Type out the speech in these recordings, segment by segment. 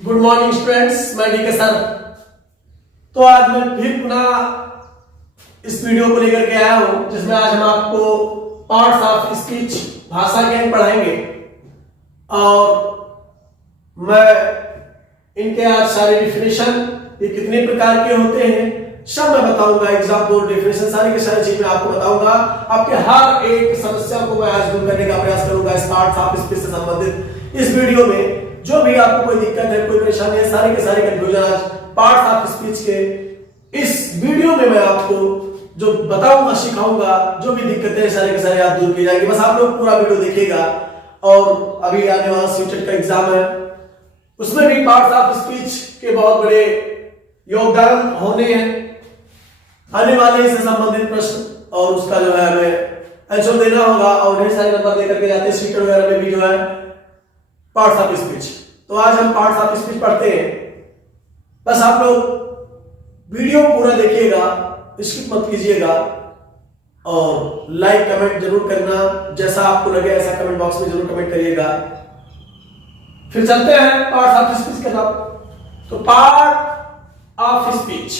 Good morning students, मैं DK sir. तो आज मैं फिर पुनः इस वीडियो को लेकर के आया हूं जिसमें आज हम आपको पार्ट्स ऑफ स्पीच भाषा के अंग पढ़ाएंगे और मैं इनके आज सारे डिफिनेशन ये कितने प्रकार के होते हैं सब मैं बताऊंगा। एग्जाम्पल डेफिनेशन सारी की सारी चीज मैं आपको बताऊंगा। आपके हर एक समस्या को मैं आज दूर करने का प्रयास करूंगा इस पार्ट्स ऑफ स्पीच से संबंधित इस वीडियो में। जो भी आपको कोई दिक्कत है, कोई परेशानी है, सारी के सारे कंफ्यूजन आज पार्ट्स ऑफ स्पीच के इस वीडियो में मैं आपको जो बताऊंगा, सिखाऊंगा, जो भी दिक्कतें है सारे के सारे आप दूर की जाएंगे। बस आप लोग पूरा वीडियो देखिएगा। और अभी आने वाला सीटेट का एग्जाम है, उसमें भी पार्ट्स ऑफ स्पीच के बहुत बड़े योगदान होने हैं, आने वाले से संबंधित प्रश्न और उसका जो है हमें आंसर देना होगा और ढेर सारे नंबर लेकर के जाते हैं सीटेट वगैरह में भी जो है पार्ट्स ऑफ स्पीच। तो आज हम पार्ट्स ऑफ स्पीच पढ़ते हैं। बस आप लोग वीडियो पूरा देखिएगा, स्किप मत कीजिएगा और लाइक कमेंट जरूर करना। जैसा आपको लगे ऐसा कमेंट बॉक्स में जरूर कमेंट करिएगा। फिर चलते हैं पार्ट्स ऑफ स्पीच के तरफ। तो part of speech,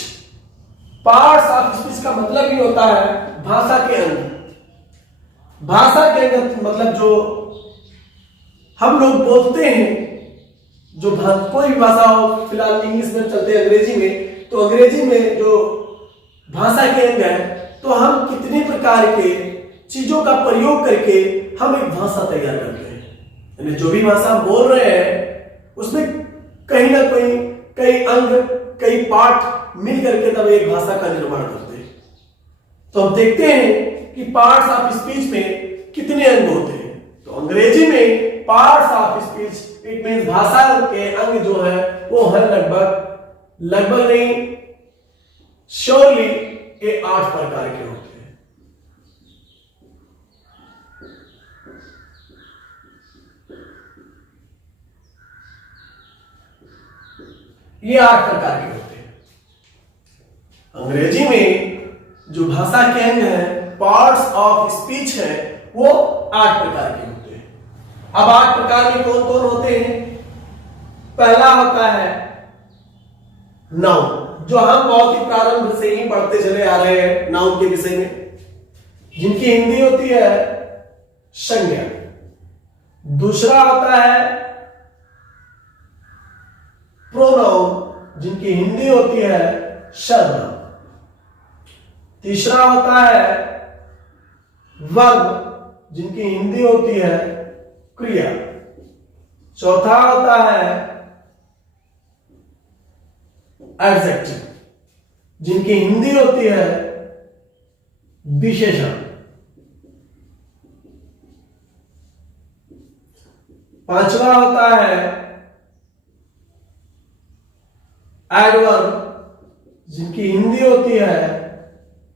parts of speech का मतलब ही होता है भाषा के अंग। भाषा के अंग मतलब जो हम लोग बोलते हैं, जो कोई भी भाषा हो, फिलहाल इंग्लिश में चलते हैं, अंग्रेजी में, तो अंग्रेजी में जो भाषा के अंग है, तो हम कितने प्रकार के चीजों का प्रयोग करके हम एक भाषा तैयार करते हैं। यानी जो भी भाषा बोल रहे हैं उसमें कहीं ना कहीं कई अंग, कई पार्ट मिल करके तब एक भाषा का निर्माण करते हैं। तो हम देखते हैं कि पार्ट्स ऑफ स्पीच में कितने अंग होते हैं। तो अंग्रेजी में parts of speech it means भाषा के अंग जो है वो है लगभग नहीं, श्योरली ये 8 प्रकार के होते हैं। ये 8 प्रकार के होते हैं। अंग्रेजी में जो भाषा के अंग है, पार्ट्स ऑफ स्पीच है, वो 8 प्रकार के होते हैं। अब 8 प्रकार के कौन कौन होते हैं? पहला होता है नाउन, जो हम बहुत ही प्रारंभ से ही पढ़ते चले आ रहे हैं नाउन के विषय में, जिनकी हिंदी होती है संज्ञा। दूसरा होता है प्रोनाउन, जिनकी हिंदी होती है सर्वनाम। तीसरा होता है वर्ब, जिनकी हिंदी होती है क्रिया। चौथा होता है एडजेक्टिव, जिनकी हिंदी होती है विशेषण। पांचवा होता है एडवर्ब, जिनकी हिंदी होती है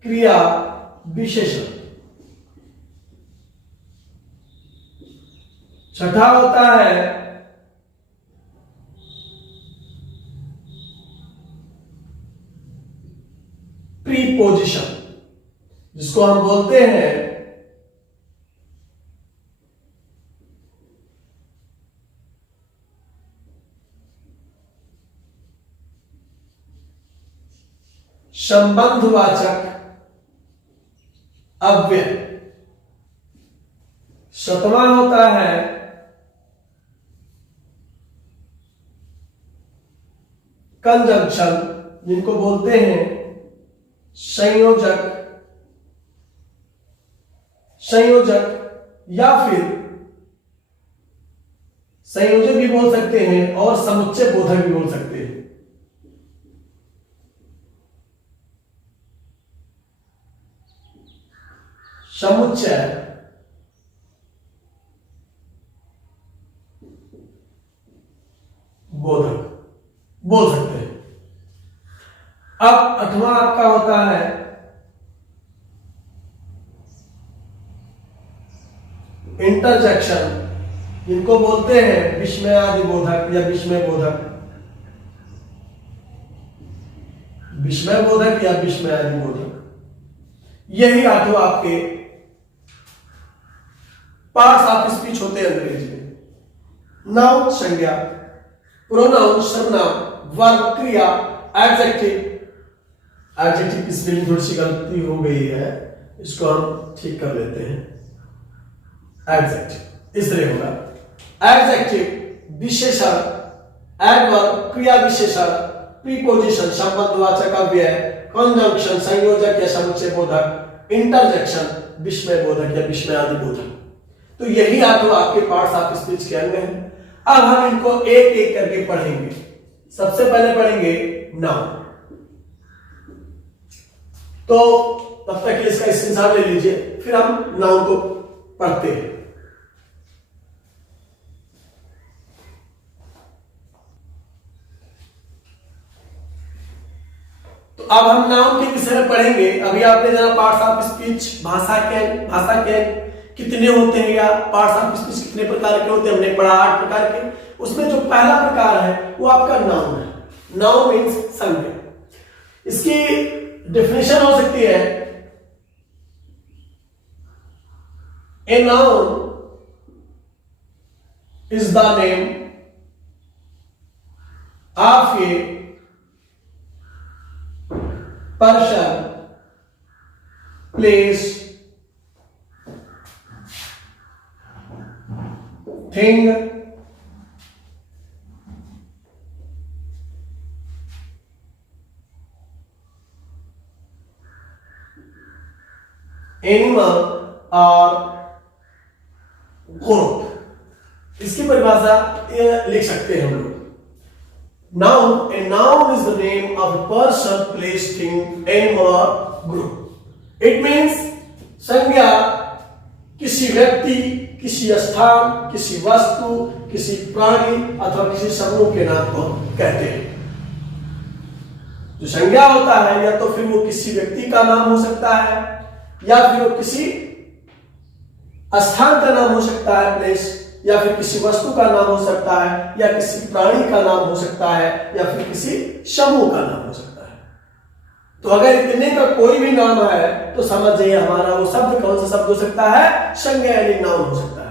क्रिया विशेषण। छठा होता है प्रीपोजिशन, जिसको हम बोलते हैं संबंधवाचक अव्यय। सातवां होता है कंजंक्शन, जिनको बोलते हैं संयोजक या फिर संयोजक भी बोल सकते हैं और समुच्चय बोधक भी बोल सकते हैं। समुच्चय बोधक बोल सकते हैं। अब 8वां आपका होता है इंटरजेक्शन, जिनको बोलते हैं विस्मयादि बोधक या विस्मय बोधक। विस्मय बोधक या विस्मयादि बोधक, यही 8 आपके पार्ट्स ऑफ स्पीच होते हैं अंग्रेजी में। नाउन संज्ञा, प्रोनाउन सर्वनाम, वर्ब क्रिया, एडजेक्टिव। एडजेक्टिव की स्पेलिंग थोड़ी सी गलती हो गई है, इसको हम ठीक कर लेते हैं। एडजेक्टिव इस तरह होगा, एडजेक्टिव विशेषण, एडवर्ब क्रिया विशेषण, प्रीपोजिशन संबंधवाचक अव्यय, कंजंक्शन संयोजक या समुच्चय बोधक, इंटरजेक्शन विस्मय बोधक या विस्मयादि बोधक। तो यही आपके पार्ट्स ऑफ स्पीच के अंग हैं। अब हम इनको एक एक करके पढ़ेंगे। सबसे पहले पढ़ेंगे नाउन। तो तब तक इसका स्क्रीनशॉट ले लीजिए, फिर हम नाउन को पढ़ते हैं। तो अब हम नाउन के विषय में पढ़ेंगे। अभी आपने जरा पार्ट्स ऑफ स्पीच, भाषा के कितने होते हैं या पार्ट्स ऑफ स्पीच कितने प्रकार के होते हैं हमने पढ़ा, 8 प्रकार के। उसमें जो पहला प्रकार है वो आपका नाउन है। नाउन मीन्स संज्ञा। इसकी डेफिनेशन हो सकती है, a noun is the name of a person, place, thing, animal और ग्रुप। इसकी परिभाषा लिख सकते हैं हम लोग। Noun, a noun is the name of a person, place, thing, animal और ग्रुप। इट मीन्स संज्ञा किसी व्यक्ति, किसी स्थान, किसी वस्तु, किसी प्राणी अथवा किसी समूह के नाम को कहते हैं। जो संज्ञा होता है या तो फिर वो किसी व्यक्ति का नाम हो सकता है, या फिर वो किसी स्थान का नाम हो सकता है, प्लेस, या फिर किसी वस्तु का नाम हो सकता है, या किसी प्राणी का नाम हो सकता है, या फिर किसी समूह का नाम हो सकता है। तो अगर इतने का कोई भी नाम है तो समझ जाइए हमारा वो शब्द कौन सा शब्द हो सकता है, संज्ञा यानी नाउन हो सकता है।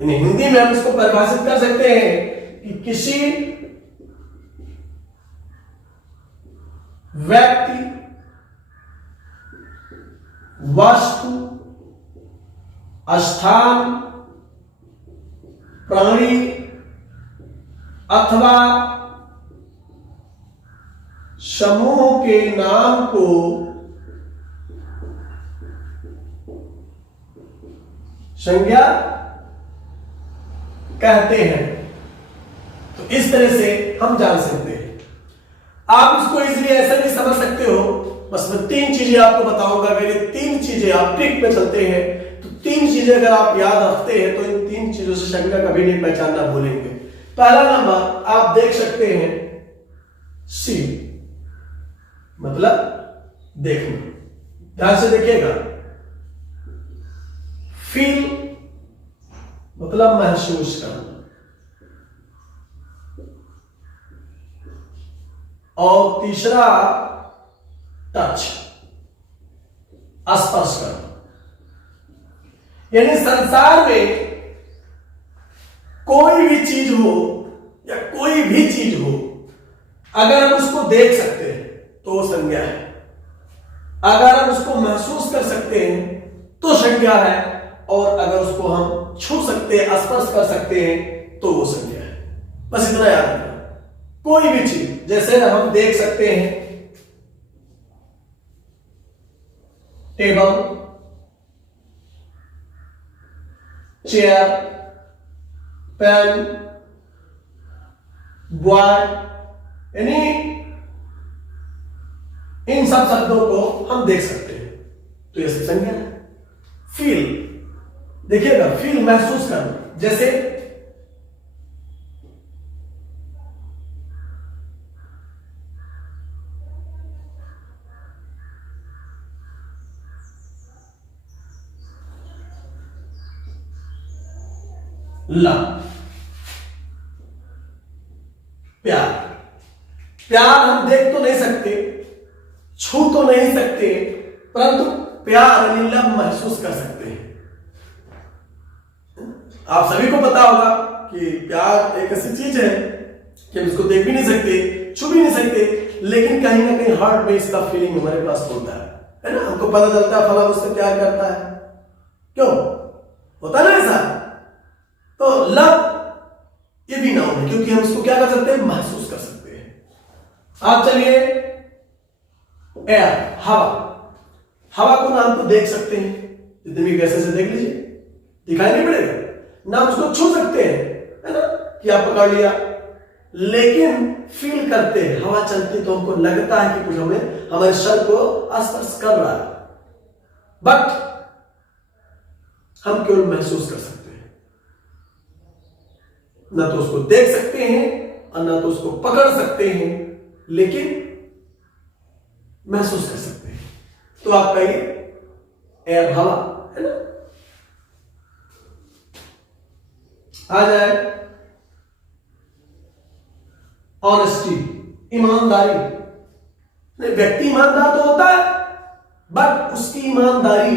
हिंदी में हम इसको परिभाषित कर सकते हैं कि किसी व्यक्ति, वस्तु, स्थान, प्राणी अथवा समूह के नाम को संज्ञा कहते हैं। तो इस तरह से हम जान सकते हैं। आप इसको इसलिए ऐसा भी समझ सकते हो, बस मैं 3 चीजें आपको बताऊंगा। अगर ये 3 चीजें आप ट्रिक पे चलते हैं तो 3 चीजें अगर आप याद रखते हैं तो इन 3 चीजों से संज्ञा कभी नहीं पहचानना भूलेंगे। पहला नंबर आप देख सकते हैं, सी मतलब देखना, ध्यान से देखिएगा। फील मतलब महसूस करना, और तीसरा टच, स्पर्श करना। यानी संसार में कोई भी चीज हो या कोई भी चीज हो, अगर हम उसको देख सकते हैं तो वो संज्ञा है, अगर हम उसको महसूस कर सकते हैं तो संज्ञा है, और अगर उसको हम छू सकते हैं, स्पर्श कर सकते हैं तो वो संज्ञा है। बस इतना याद रखना। कोई भी चीज, जैसे हम देख सकते हैं टेबल, चेयर, पेन, बॉय, यानी इन सब शब्दों को हम देख सकते हैं तो यह संज्ञा है। फील, देखिएगा, फील महसूस करना, जैसे लव, प्यार। प्यार हम देख तो नहीं सकते, छू तो नहीं सकते, परंतु प्यार यानी लव महसूस कर सकते हैं। आप सभी को पता होगा कि प्यार एक ऐसी चीज है कि हम इसको देख भी नहीं सकते, छू भी नहीं सकते, लेकिन कहीं ना कहीं हार्ट में इसका फीलिंग हमारे पास होता है ना। हमको पता चलता है फला मुझसे प्यार करता है, क्यों होता ना ऐसा। तो लव ये भी नाउन है, क्योंकि हम इसको क्या कर सकते हैं, महसूस कर सकते हैं। आप चलिए एयर, हवा को ना हम तो देख सकते हैं, जितने भी गैसें से देख लीजिए, दिखाई नहीं पड़ेगा ना, हम उसको छू सकते हैं, है ना, कि आप पकड़ लिया, लेकिन फील करते हैं, हवा चलती तो हमको लगता है कि कुछ हमें हमारे शरीर को स्पर्श कर रहा है, बट हम केवल महसूस कर सकते हैं, ना तो उसको देख सकते हैं और ना तो उसको पकड़ सकते हैं, लेकिन महसूस कर सकते हैं। तो आपका ये एयर, हवा है ना। आ जाए ऑनेस्टी, ईमानदारी। व्यक्ति ईमानदार तो होता है, बट उसकी ईमानदारी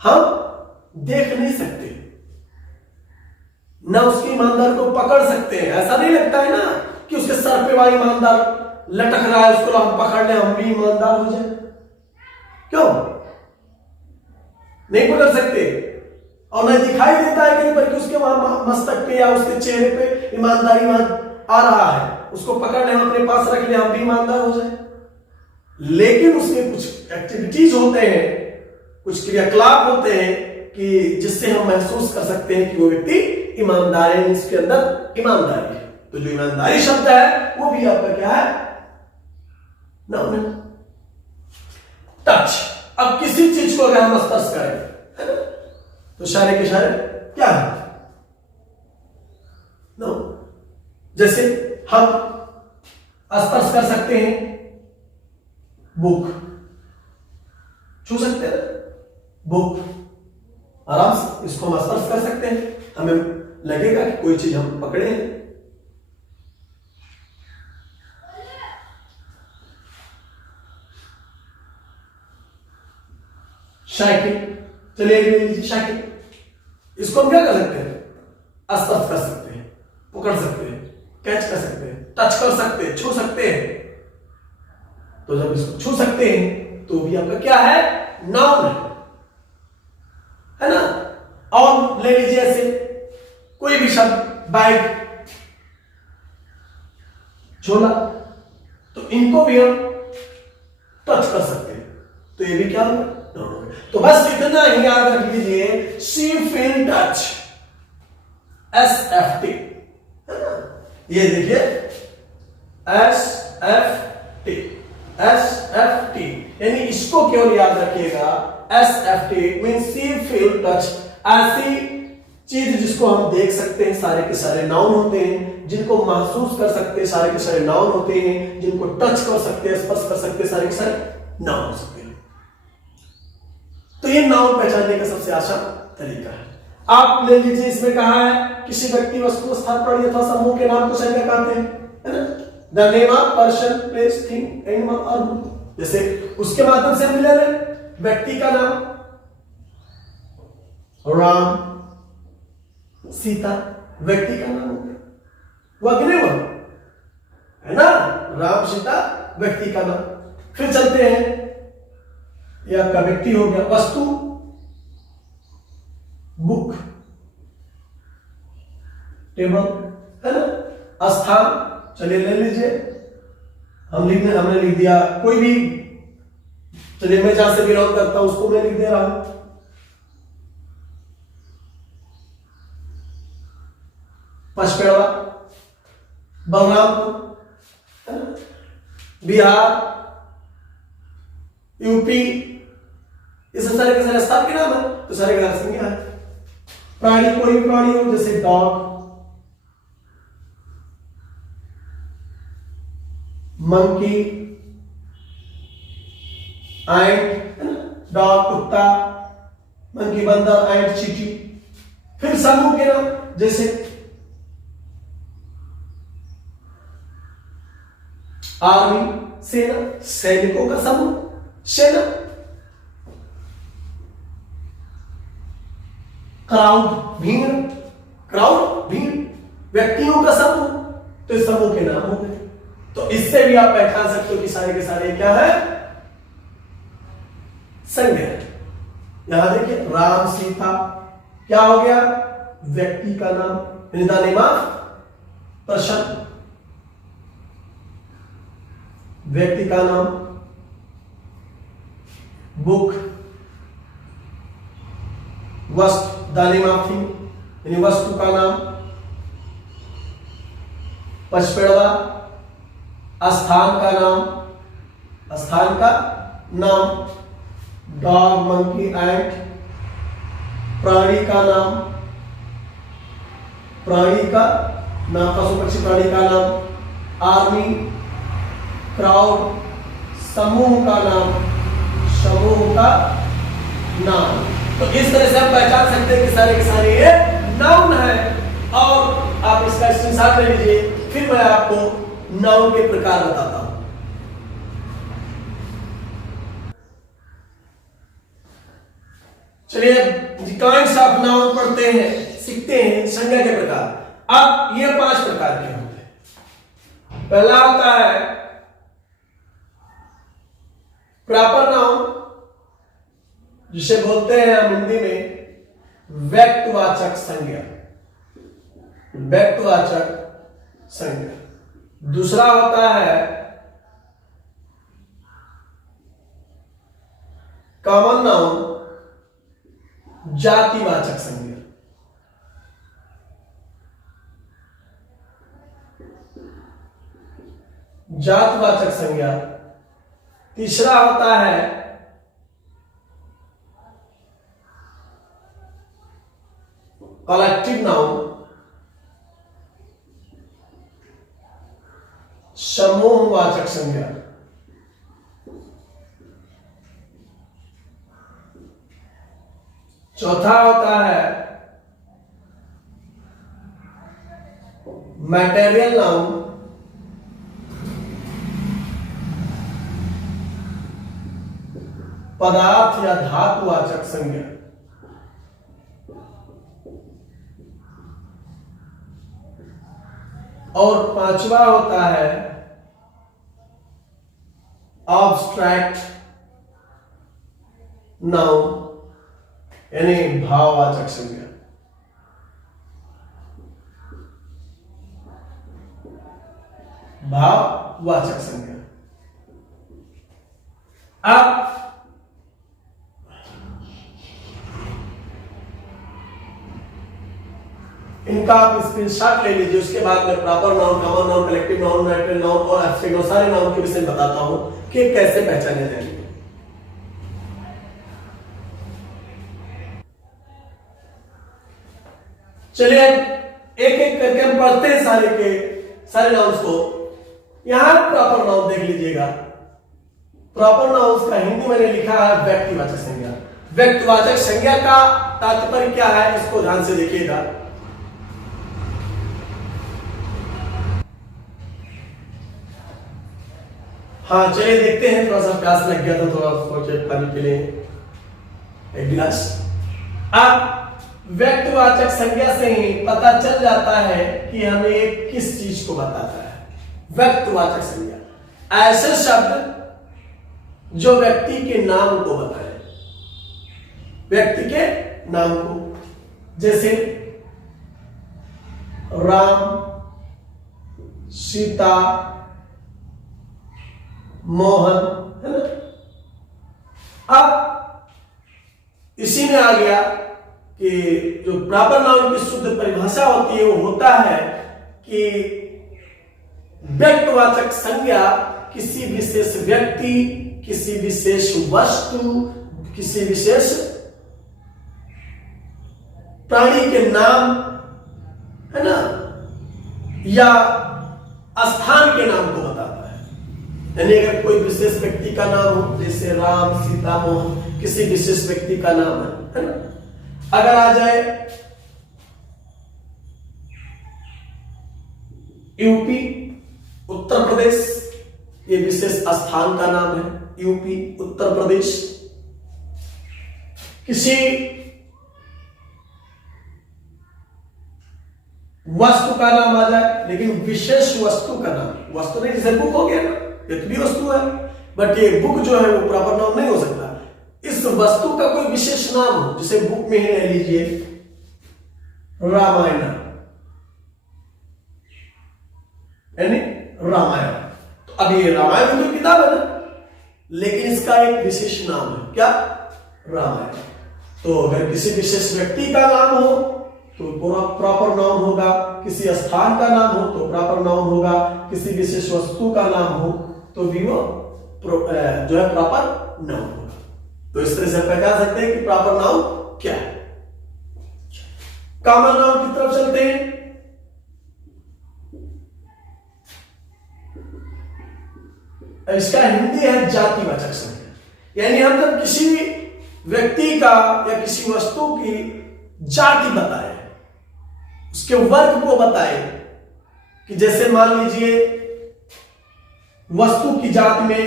हम देख नहीं सकते, ना उसकी ईमानदार को पकड़ सकते हैं। ऐसा नहीं लगता है ना कि उसके सर पे वह ईमानदार लटक रहा है, उसको हम पकड़ लें, हम भी ईमानदार हो जाए, क्यों नहीं पकड़ सकते। और न दिखाई देता है कहीं पर कि उसके वहां मस्तक पे या उसके चेहरे पे ईमानदारी आ रहा है, उसको पकड़ लें, अपने पास रख लें, हम भी ईमानदार हो जाए। लेकिन उसमें कुछ एक्टिविटीज होते हैं, कुछ क्रियाकलाप होते हैं कि जिससे हम महसूस कर सकते हैं कि वो व्यक्ति ईमानदार है, इसके अंदर ईमानदारी है। तो जो ईमानदारी शब्द है वो भी आपका क्या है, नाउन है। टच, अब किसी चीज को अगर हम स्पर्श करें, है ना, तो इशारे के इशारे क्या है, नो। जैसे हम स्पर्श कर सकते हैं बुक, छू सकते हैं बुक, आराम से इसको हम स्पर्श कर सकते हैं, हमें लगेगा कि कोई चीज हम पकड़े हैं। साइकिल, चलिए ले लीजिए साइकिल, इसको हम क्या कर सकते हैं, स्पर्श कर सकते हैं, पकड़ सकते हैं, कैच कर सकते हैं, टच कर सकते हैं, छू सकते हैं। तो जब इसको छू सकते हैं तो भी आपका क्या है, नाउन है ना। और ले लीजिए ऐसे कोई भी शब्द, बैग, झोला, तो इनको भी हम टच कर सकते हैं, तो ये भी क्या होगा, तो बस इतना ही याद रख लीजिए, शी फील टच, SFT, है ना। ये देखिए SFT, SFT, यानी इसको केवल याद रखिएगा, SFT means she feel touch. ऐसी चीज जिसको हम देख सकते हैं सारे के सारे नाउन होते हैं, जिनको महसूस कर सकते हैं सारे के सारे नाउन होते हैं, जिनको टच कर सकते हैं, स्पर्श कर सकते हैं सारे के सारे नाउन हो सकते हैं। तो ये नाउन पहचानने का सबसे आसान तरीका है। आप ले लीजिए, इसमें कहा है किसी व्यक्ति, वस्तु, स्थान, प्राणी अथवा समूह के नाम को संज्ञा कहते हैं, है ना। The name of person, place, thing, animal और ग्रुप। जैसे उसके माध्यम से हम ले लें व्यक्ति का नाम, राम, सीता, व्यक्ति का नाम वो अग्निवर, है ना, राम, सीता, व्यक्ति का नाम। फिर चलते हैं, ये आपका व्यक्ति हो गया, वस्तु, बुक, टेबल, है ना। स्थान, चलिए ले लीजिए, हमने लिख दिया कोई भी, चलिए मैं जहां से बिलोंग करता हूं उसको मैं लिख दे रहा हूं, पचपेड़वा, बलरामपुर, बिहार, यूपी, ये सब सारे के सारे स्थान के नाम है, तो सारे के संज्ञा है। प्राणी, कोई भी प्राणी हो, जैसे डॉग, मंकी, एंट, है ना, डॉग, कुत्ता, मंकी, बंदर, एंट, चींटी। फिर समूह के नाम, जैसे आर्मी, सेना, सैनिकों का समूह, सेना। क्राउड भीड़, क्राउड भीड़, व्यक्तियों का समूह, तो इस समूह के नाम हो गए। तो इससे भी आप पहचान सकते हो कि सारे के सारे क्या है, संज्ञा। यहां देखिए राम सीता क्या हो गया, व्यक्ति का नाम, द नेम ऑफ पर्सन, व्यक्ति का नाम। बुक वस्तु, द नेम ऑफ थिंग, यानी वस्तु का नाम। पचपेड़वा स्थान का नाम, स्थान का नाम। डॉग मंकी एंट प्राणी का नाम, प्राणी का नाम, पशु पक्षी प्राणी का नाम। आर्मी क्राउड समूह का नाम, समूह का नाम। तो इस तरह से हम पहचान सकते हैं कि सारे के सारे ये नाउन है। और आप इसका स्क्रीनशॉट ले लीजिए, फिर मैं आपको नाउन के प्रकार बताता हूं। चलिए काइंड्स ऑफ नाउन पढ़ते हैं, सीखते हैं संज्ञा के प्रकार। अब ये 5 प्रकार के होते हैं। पहला होता है प्रॉपर नाउन, जिसे बोलते हैं हम हिंदी में व्यक्तिवाचक संज्ञा, व्यक्तिवाचक संज्ञा। दूसरा होता है कॉमन नाउन, जातिवाचक संज्ञा। जातिवाचक संज्ञा। तीसरा होता है कलेक्टिव नाउन, समूहवाचक संज्ञा। चौथा होता है मैटेरियल नाउन, पदार्थ या धातुवाचक संज्ञा। और पांचवा होता है एब्स्ट्रैक्ट नाउन, यानी भाववाचक संज्ञा। भाववाचक संज्ञा। अब इनका आप स्क्रीनशॉट ले लीजिए, उसके बाद मैं proper noun, common noun, collective noun, material noun और एब्स्ट्रैक्ट नाउन, सारे नाउन के विषय में बताता हूं कि कैसे पहचाने जाएंगे। चलिए एक एक करके हम पढ़ते हैं सारे के सारे नाउन्स को। यहां प्रॉपर नाउन देख लीजिएगा। प्रॉपर नाउन्स का हिंदी मैंने लिखा है व्यक्तिवाचक संज्ञा। व्यक्तिवाचक संज्ञा का तात्पर्य क्या है, इसको ध्यान से देखिएगा। हाँ चलिए देखते हैं, थोड़ा सा प्यास लग गया था, थोड़ा सोचे पानी के लिए एक गिलास। अब व्यक्तिवाचक संज्ञा से ही पता चल जाता है कि हमें किस चीज को बताता है। व्यक्तिवाचक संज्ञा ऐसे शब्द जो व्यक्ति के नाम को बताए, व्यक्ति के नाम को, जैसे राम, सीता, मोहन, है ना। अब इसी में आ गया कि जो प्रॉपर नाउन की शुद्ध परिभाषा होती है वो होता है कि व्यक्तिवाचक संज्ञा किसी विशेष व्यक्ति, किसी विशेष वस्तु, किसी विशेष प्राणी के नाम, है ना, या स्थान के नाम को बताता है। यानी अगर कोई विशेष व्यक्ति का नाम हो, जैसे राम, सीता, मोहन, किसी विशेष व्यक्ति का नाम है ना। अगर आ जाए यूपी, उत्तर प्रदेश, ये विशेष स्थान का नाम है, यूपी, उत्तर प्रदेश। किसी वस्तु का नाम आ जाए, लेकिन विशेष वस्तु का नाम, वस्तु नहीं, जैसे बुक हो गया ना, ये तो भी वस्तु है, बट ये बुक जो है वो प्रॉपर नाउन नहीं हो सकता। इस वस्तु का कोई विशेष नाम हो, जैसे बुक में ही ले लीजिए रामायण, यानी रामायण, तो अब ये रामायण तो किताब है ना, लेकिन इसका एक विशेष नाम है, क्या? रामायण। तो अगर किसी विशेष व्यक्ति का नाम हो तो प्रॉपर नाउन होगा, किसी स्थान का नाम हो तो प्रॉपर नाउन होगा, किसी विशेष वस्तु का नाम हो तो भी वो जो है प्रॉपर नाउन होगा। तो इस तरह से पहचान सकते हैं कि प्रॉपर नाउन क्या है। कॉमन नाउन की तरफ चलते हैं। इसका हिंदी है जातिवाचक संज्ञा, यानी हम जब किसी व्यक्ति का या किसी वस्तु की जाति बताए, उसके वर्ग को बताए, कि जैसे मान लीजिए वस्तु की जाति में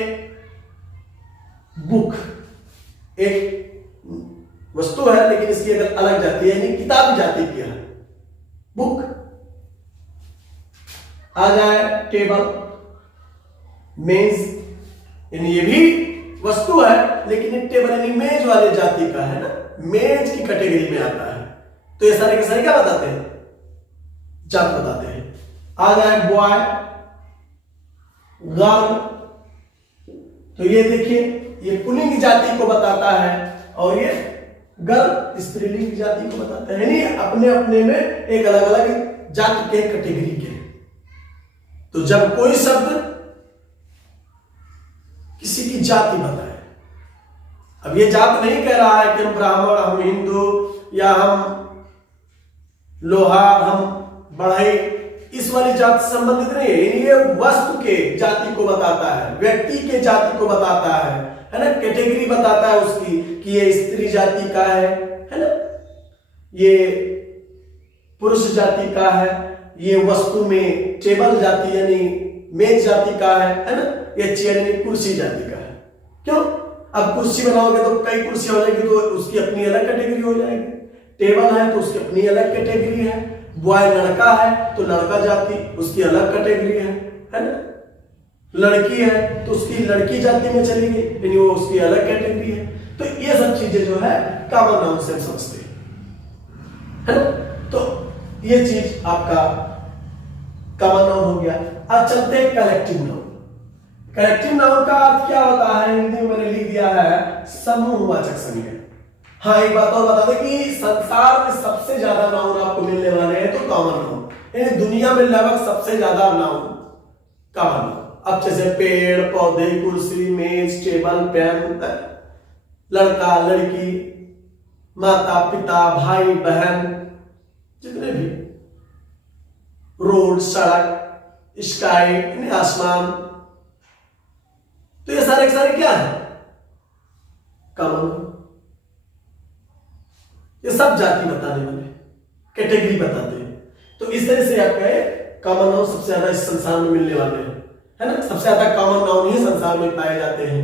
बुक एक वस्तु है, लेकिन इसकी अगर अलग जाति है, यानी किताब जाति की है बुक। आ जाए टेबल, मेज, यानी ये भी वस्तु है, लेकिन एक टेबल यानी मेज वाले जाति का है ना, मेज की कैटेगरी में आता है। तो ये सारे के सारे क्या बताते हैं? जात बताते हैं। आ जाए बॉय, गर्ल, तो ये देखिए ये पुल्लिंग जाति को बताता है, और ये गर्ल स्त्रीलिंग जाति को बताता है, यानी अपने अपने में एक अलग अलग जाति के कैटेगरी के। तो जब कोई शब्द किसी की जाति बताए, अब ये जात नहीं कह रहा है कि हम ब्राह्मण, हम हिंदू, या हम लोहार, हम बढ़ई, इस वाली जाति से संबंधित नहीं है। ये वस्तु के जाति को बताता है, व्यक्ति के जाति को बताता है ना, कैटेगरी बताता है उसकी, कि ये स्त्री जाति का है ना, ये पुरुष जाति का है, ये वस्तु में टेबल जाति यानी मेज जाति का है ना, ये चेयर यानी कुर्सी जाति का है। क्यों? अब कुर्सी बनाओगे तो कई कुर्सी हो जाएगी, तो उसकी अपनी अलग कैटेगरी हो जाएगी। टेबल है तो उसकी अपनी अलग कैटेगरी है। बॉय लड़का है तो लड़का जाति, उसकी अलग कैटेगरी है ना। लड़की है तो उसकी लड़की जाति में चली गई, यानी वो उसकी अलग कैटेगरी है। तो ये सब चीजें जो है कॉमन नाउन से हम समझते हैं, है ना। तो ये चीज आपका कॉमन नाउन हो गया। अब चलते हैं कलेक्टिव नाउन। कलेक्टिव नाउन का अर्थ क्या होता है? हिंदी में मैंने लिख दिया है समूहवाचक संज्ञा। हाँ, एक बात और बता दें कि संसार में सबसे ज्यादा नाउन आपको मिलने वाले हैं तो कॉमन नाउन, यानी दुनिया में लगभग सबसे ज्यादा नाउन कॉमन नाउन। अब जैसे पेड़ पौधे, कुर्सी, मेज, टेबल, पेन, लड़का लड़की, माता पिता, भाई बहन, जितने भी, रोड, सड़क, स्काई यानी आसमान, तो ये सारे के सारे क्या है? कॉमन। ये सब जाति बताने वाले, कैटेगरी बताते हैं। तो इस तरह से आपका कॉमन नाउन सबसे ज्यादा इस संसार में मिलने वाले हैं, है ना। सबसे ज्यादा कॉमन नाउन ही संसार में पाए जाते हैं।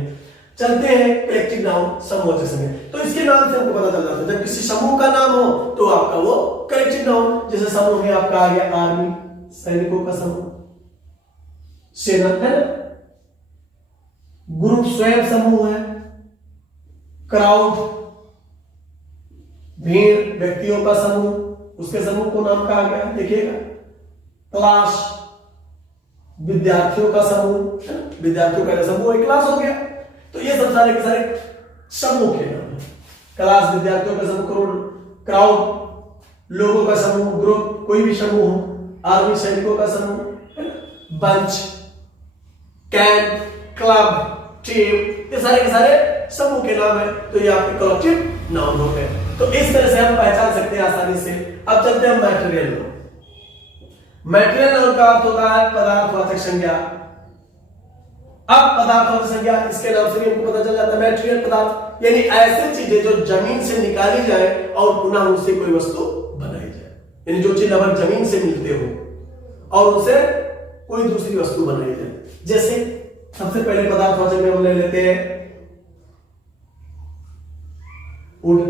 चलते हैं कलेक्टिव नाउन, समूहवाचक संज्ञा। तो इसके नाम से हमको पता चल जाता है, जब किसी समूह का नाम हो तो आपका वो कलेक्टिव नाउन। जैसे समूह में आपका आ गया आर्मी, सैनिकों का समूह, सेना, है ना। ग्रुप स्वयं समूह है। क्राउड भीड़, व्यक्तियों का समूह, उसके समूह को नाम कहा गया, देखिएगा। क्लास विद्यार्थियों का समूह, विद्यार्थियों का समूह एक क्लास हो गया। तो ये सब सारे के सारे समूह के नाम है। क्लास विद्यार्थियों का समूह, क्राउड लोगों का समूह, ग्रुप कोई भी समूह हो, आर्मी सैनिकों का समूह, बंच, कैंप, क्लब, टीम, ये सारे के सारे समूह के नाम है। तो ये आपके कलेक्टिव नाउन हो गए। तो इस तरह से हम पहचान सकते हैं आसानी से। अब चलते हैं मैटेरियल नाउन। मैटेरियल नाउन का अर्थ होता है पदार्थवाचक संज्ञा। अब पदार्थवाचक संज्ञा, इसके नाम से भी हमको पता चल जाता है मैटेरियल पदार्थ, यानी ऐसी चीजें जो जमीन से निकाली जाए और पुनः उनसे कोई वस्तु बनाई जाए, यानी जो चीज लगभग जमीन से मिलते हो और उनसे कोई दूसरी वस्तु बनाई जाए। जैसे सबसे पहले पदार्थवाचक में हम ले लेते हैं वुड,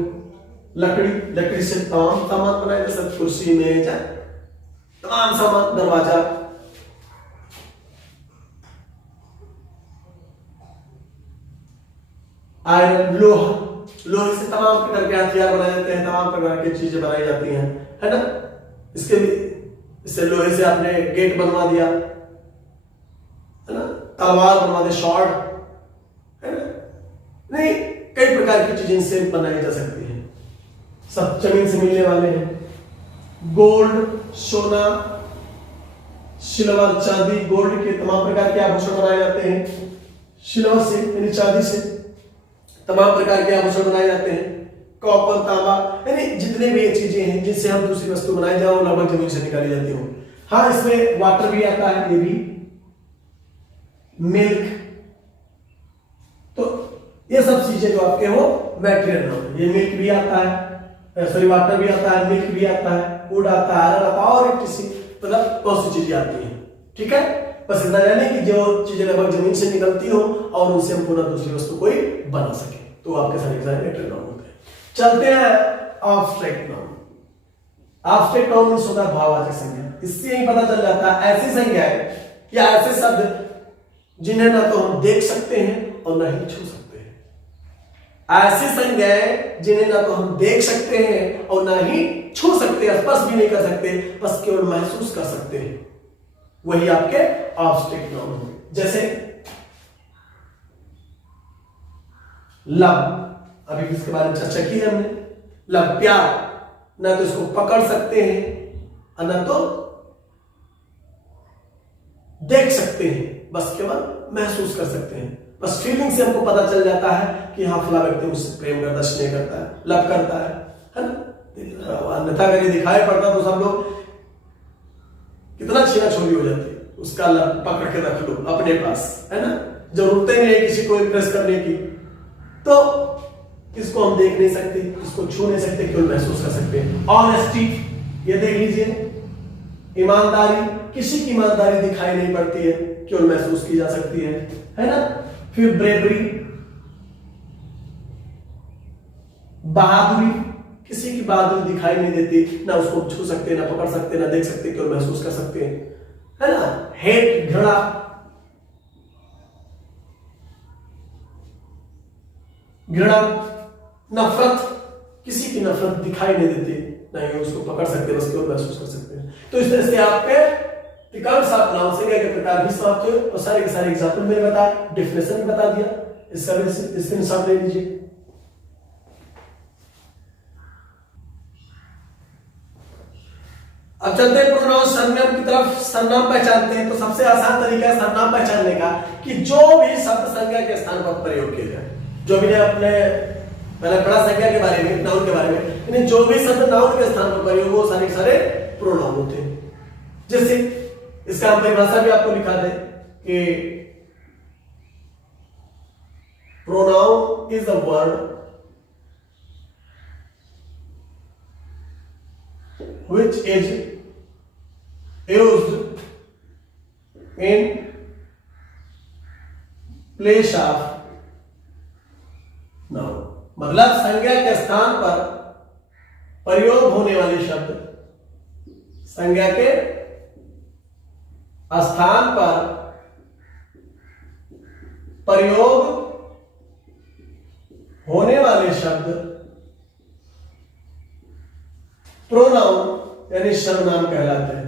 लकड़ी। लकड़ी से तमाम सामान बनाए, जैसे कुर्सी, मेज, तमाम सामान, दरवाजा, आयरन, लोहा, लोहे से तमाम प्रकार के हथियार बनाए जाते हैं, तमाम प्रकार की चीजें बनाई जाती हैं, है ना। इसके भी, इससे लोहे से आपने गेट बनवा दिया, है ना, तलवार बनवा दे, शॉर्ट, है ना, नहीं कई प्रकार की चीजें इनसे बनाई जा सकती हैं। सब जमीन से मिलने वाले हैं। गोल्ड, सोना, सिल्वर, चांदी, गोल्ड के तमाम प्रकार के आभूषण बनाए जाते हैं। सिल्वर से यानी चांदी से तमाम प्रकार के आभूषण बनाए जाते हैं। कॉपर, तांबा, यानी जितने भी ये चीजें हैं जिनसे हम दूसरी वस्तु बनाए जाओ, लगभग जमीन से निकाली जाती हो। हाँ, इसमें वाटर भी आता है, ये भी, मिल्क, तो ये सब चीजें जो आपके हो मैटेरियल नाम। ये मिल्क भी आता है, सॉरी वाटर भी आता है, मिल्क भी आता है, वुड आता है, आयरन आता है, और किसी मतलब बहुत सी चीजें आती हैं। ठीक है, बस इतना जाने कि जो चीजें लगभग जमीन से निकलती हो और उनसे हम पुनः दूसरी वस्तु कोई बना सके, तो आपके सारे मैटेरियल नाम होते हैं। चलते हैं abstract noun. Abstract noun means होता है भाववाचक संज्ञा। इससे ही पता चल जाता है ऐसी संज्ञाएं या ऐसे शब्द जिन्हें ना तो हम देख सकते हैं और ना ही छू सकते हैं। ऐसी संज्ञाएं जिन्हें ना तो हम देख सकते हैं और ना ही छू सकते हैं, स्पर्श भी नहीं कर सकते, बस केवल महसूस कर सकते हैं, वही आपके एब्स्ट्रैक्ट नाउन होंगे। जैसे लव, अभी इसके बारे में चर्चा की है हमने। लव, प्यार, ना तो इसको पकड़ सकते हैं और ना तो देख सकते हैं, बस केवल महसूस कर सकते हैं। बस फीलिंग से हमको पता चल जाता है कि हाँ फला व्यक्ति मुझसे प्रेम करता, स्नेह करता है, लव करता है ना। अन्यथा अगर ये दिखाई पड़ता तो सब लोग कितना छीना छोड़ी हो जाती है। उसका लव पकड़ के रख लो अपने पास, है ना, जरूरत नहीं है किसी को इम्प्रेस करने की। तो इसको हम देख नहीं सकते, इसको छू नहीं सकते, केवल महसूस कर सकते हैं। ऑनेस्टी, ये देख लीजिए, ईमानदारी, किसी की ईमानदारी दिखाई नहीं पड़ती है, केवल महसूस की जा सकती है ना। फिर ब्रेवरी, बहादुरी, किसी की बहादुरी दिखाई नहीं देती, ना उसको छू सकते, ना पकड़ सकते, ना देख सकते, केवल महसूस कर सकते हैं, है ना। हेट, घृणा, घृणा, नफरत, किसी की नफरत दिखाई नहीं देती, ना ही उसको पकड़ सकते, बस केवल महसूस कर सकते हैं। तो इस तरह से आपके अधिकांश नाउन संज्ञा के प्रकार भी समाप्त हुए और सारे के सारे एग्जाम्पल मैंने बताया, डेफिनेशन भी बता दिया। इसका भी स्क्रीनशॉट ले लीजिए। अब चलते हैं प्रोनाउन सर्वनाम की तरफ। सर्वनाम पहचानते हैं तो सबसे आसान तरीका है सर्वनाम पहचानने का कि जो भी शब्द संज्ञा के स्थान पर प्रयोग किया जाए। जो भी अपने मैंने पढ़ा संज्ञा के बारे में, नाउन के बारे में, यानी जो भी शब्द नाउन के स्थान पर प्रयोग हो सारे सारे प्रोनाउन होते हैं। जैसे इसका हम परिभाषा भी आपको लिखा दे कि pronoun is a word which is used in place of noun। मतलब संज्ञा के स्थान पर प्रयोग होने वाले शब्द, संज्ञा के स्थान पर प्रयोग होने वाले शब्द प्रोनाउन यानी सर्वनाम कहलाते हैं।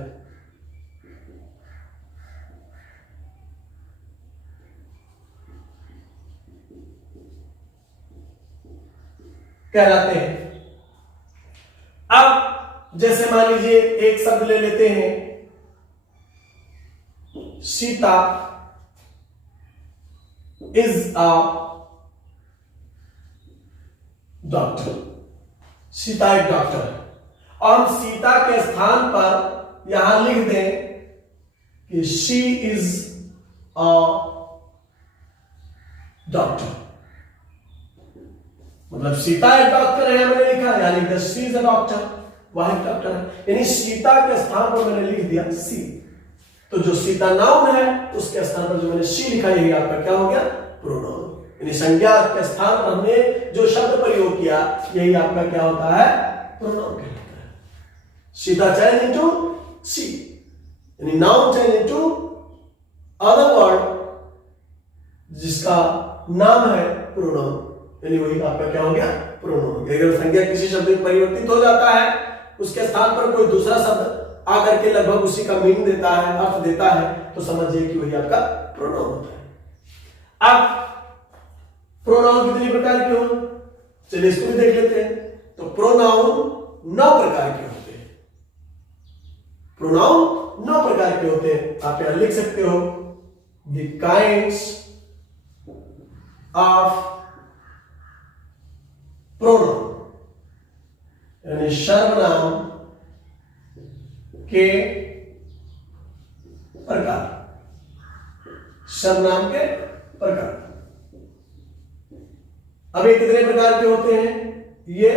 अब जैसे मान लीजिए एक शब्द ले लेते हैं, Sita is a doctor. Sita एक डॉक्टर है और सीता के स्थान पर यहां लिख दें कि शी इज अ डॉक्टर। मतलब सीता एक डॉक्टर है मैंने लिखा, यानी शी इज अ डॉक्टर, वह एक डॉक्टर है, यानी सीता के स्थान पर मैंने लिख दिया सी। तो जो सीता नाउन है उसके स्थान पर जो मैंने शी लिखा, यही आपका क्या हो गया, प्रोनाउन। यानी संज्ञा के स्थान पर हमने जो शब्द प्रयोग किया यही आपका क्या होता है, प्रोनाउन कहलाता है। सीता चैन इनटू सी, यानी noun change into other word जिसका नाम है प्रोनाउन, यानी वही आपका क्या हो गया, प्रोनाउन। अगर संज्ञा किसी शब्द में परिवर्तित हो जाता है, उसके स्थान पर कोई दूसरा शब्द आकर के लगभग उसी का मीनिंग देता है, अर्थ देता है, तो समझिए कि वही आपका प्रोनाउन होता है। अब प्रोनाउन कितनी प्रकार के हो, चलिए इसको भी देख लेते हैं। तो प्रोनाउन 9 प्रकार के होते हैं। प्रोनाउन 9 प्रकार के होते हैं। आप यहां लिख सकते हो द काइंड्स ऑफ प्रोनाउन, यानी सर्वनाम के प्रकार, सर्वनाम के प्रकार। अब ये कितने प्रकार के होते हैं, ये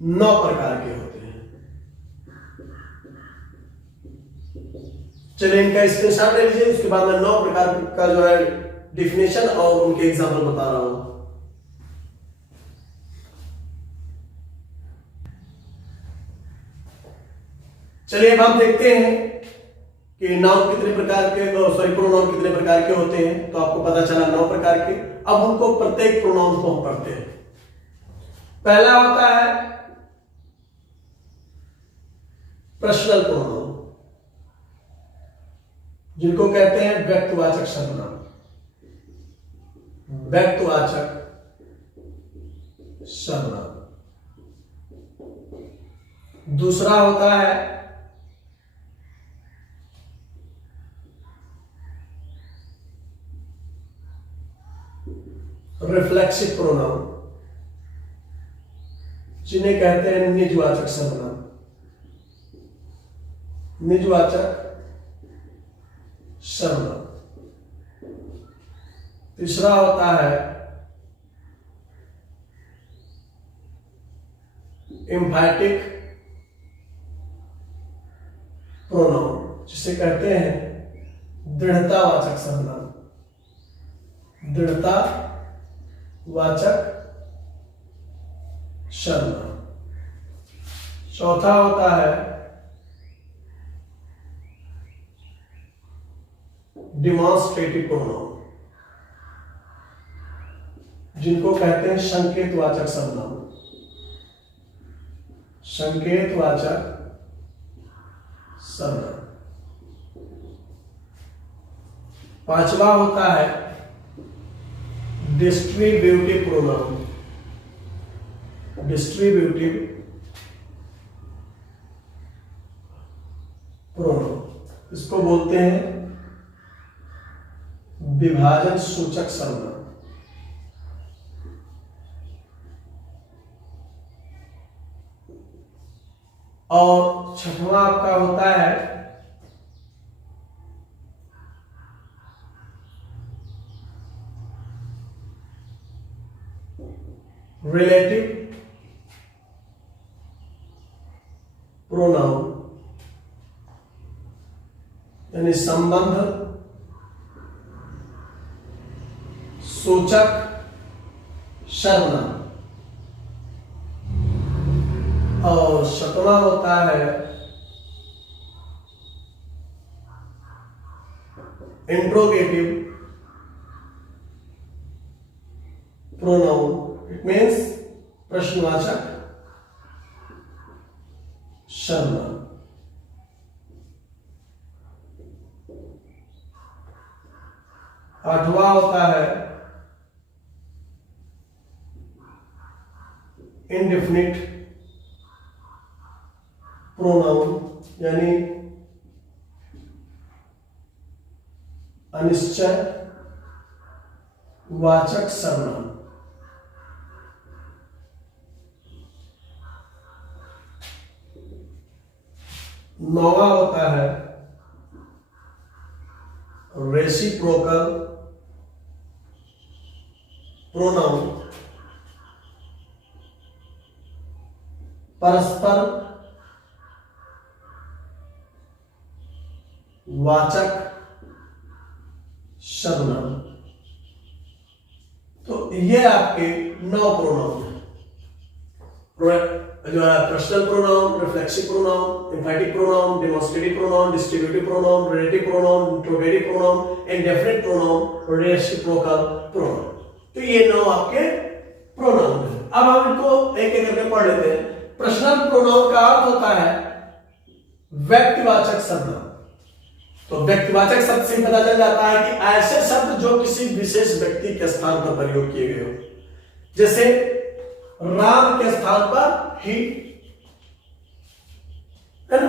9 प्रकार के होते हैं। चलिए इनका स्क्रीनशॉट ले लीजिए, उसके बाद मैं 9 प्रकार का जो है डिफिनेशन और उनके एग्जाम्पल बता रहा हूं। चलिए अब हम देखते हैं कि नाउन कितने प्रकार के, सॉरी प्रोनाउन कितने प्रकार के होते हैं। तो आपको पता चला 9 प्रकार के। अब उनको प्रत्येक प्रोनाउन को हम पढ़ते हैं। पहला होता है पर्सनल प्रोनाउन, जिनको कहते हैं व्यक्तिवाचक सर्वनाम, व्यक्तिवाचक सर्वनाम। दूसरा होता है रिफ्लेक्सिव प्रोनाउन, जिन्हें कहते हैं निजवाचक सर्वनाम, निजवाचक सर्वनाम। तीसरा होता है एम्फैटिक प्रोनाउन, जिसे कहते हैं दृढ़तावाचक सर्वनाम, दृढ़तावाचक सर्वनाम। चौथा होता है डिमॉन्स्ट्रेटिव प्रोनाउन, जिनको कहते हैं संकेतवाचक सर्वनाम, संकेतवाचक सर्वनाम। पांचवा होता है डिस्ट्रीब्यूटिव प्रोनाउन, डिस्ट्रीब्यूटिव प्रोनाउन, इसको बोलते हैं विभाजन सूचक सर्वनाम। और छठवां आपका होता है रिलेटिव प्रोनाउन, यानी संबंध सूचक सर्वनाम। और सातवां होता है इंट्रोगेटिव प्रोनाउन, इट मीन्स प्रश्नवाचक सर्वनाम। आठवां होता है इंडेफिनिट प्रोनाउन, यानी अनिश्चय वाचक सर्वनाम। नौवां होता है रेसिप्रोकल प्रोनाउन, परस्पर वाचक सर्वनाम। तो ये आपके 9 प्रोनाउन हैं। जो है personal pronoun, reflexive pronoun, एम्फैटिक pronoun, demonstrative pronoun, distributive pronoun, relative pronoun, interrogative pronoun, indefinite pronoun, reciprocal pronoun. तो ये 9 आपके प्रोनाउन है। अब हम इनको एक एक करके पढ़ लेते हैं। पर्सनल प्रोनाउन का अर्थ होता है व्यक्तिवाचक शब्द। तो व्यक्तिवाचक शब्द से पता चल जाता है कि ऐसे शब्द जो किसी विशेष व्यक्ति के स्थान पर प्रयोग किए गए हो। जैसे राम के स्थान पर ही, है ना,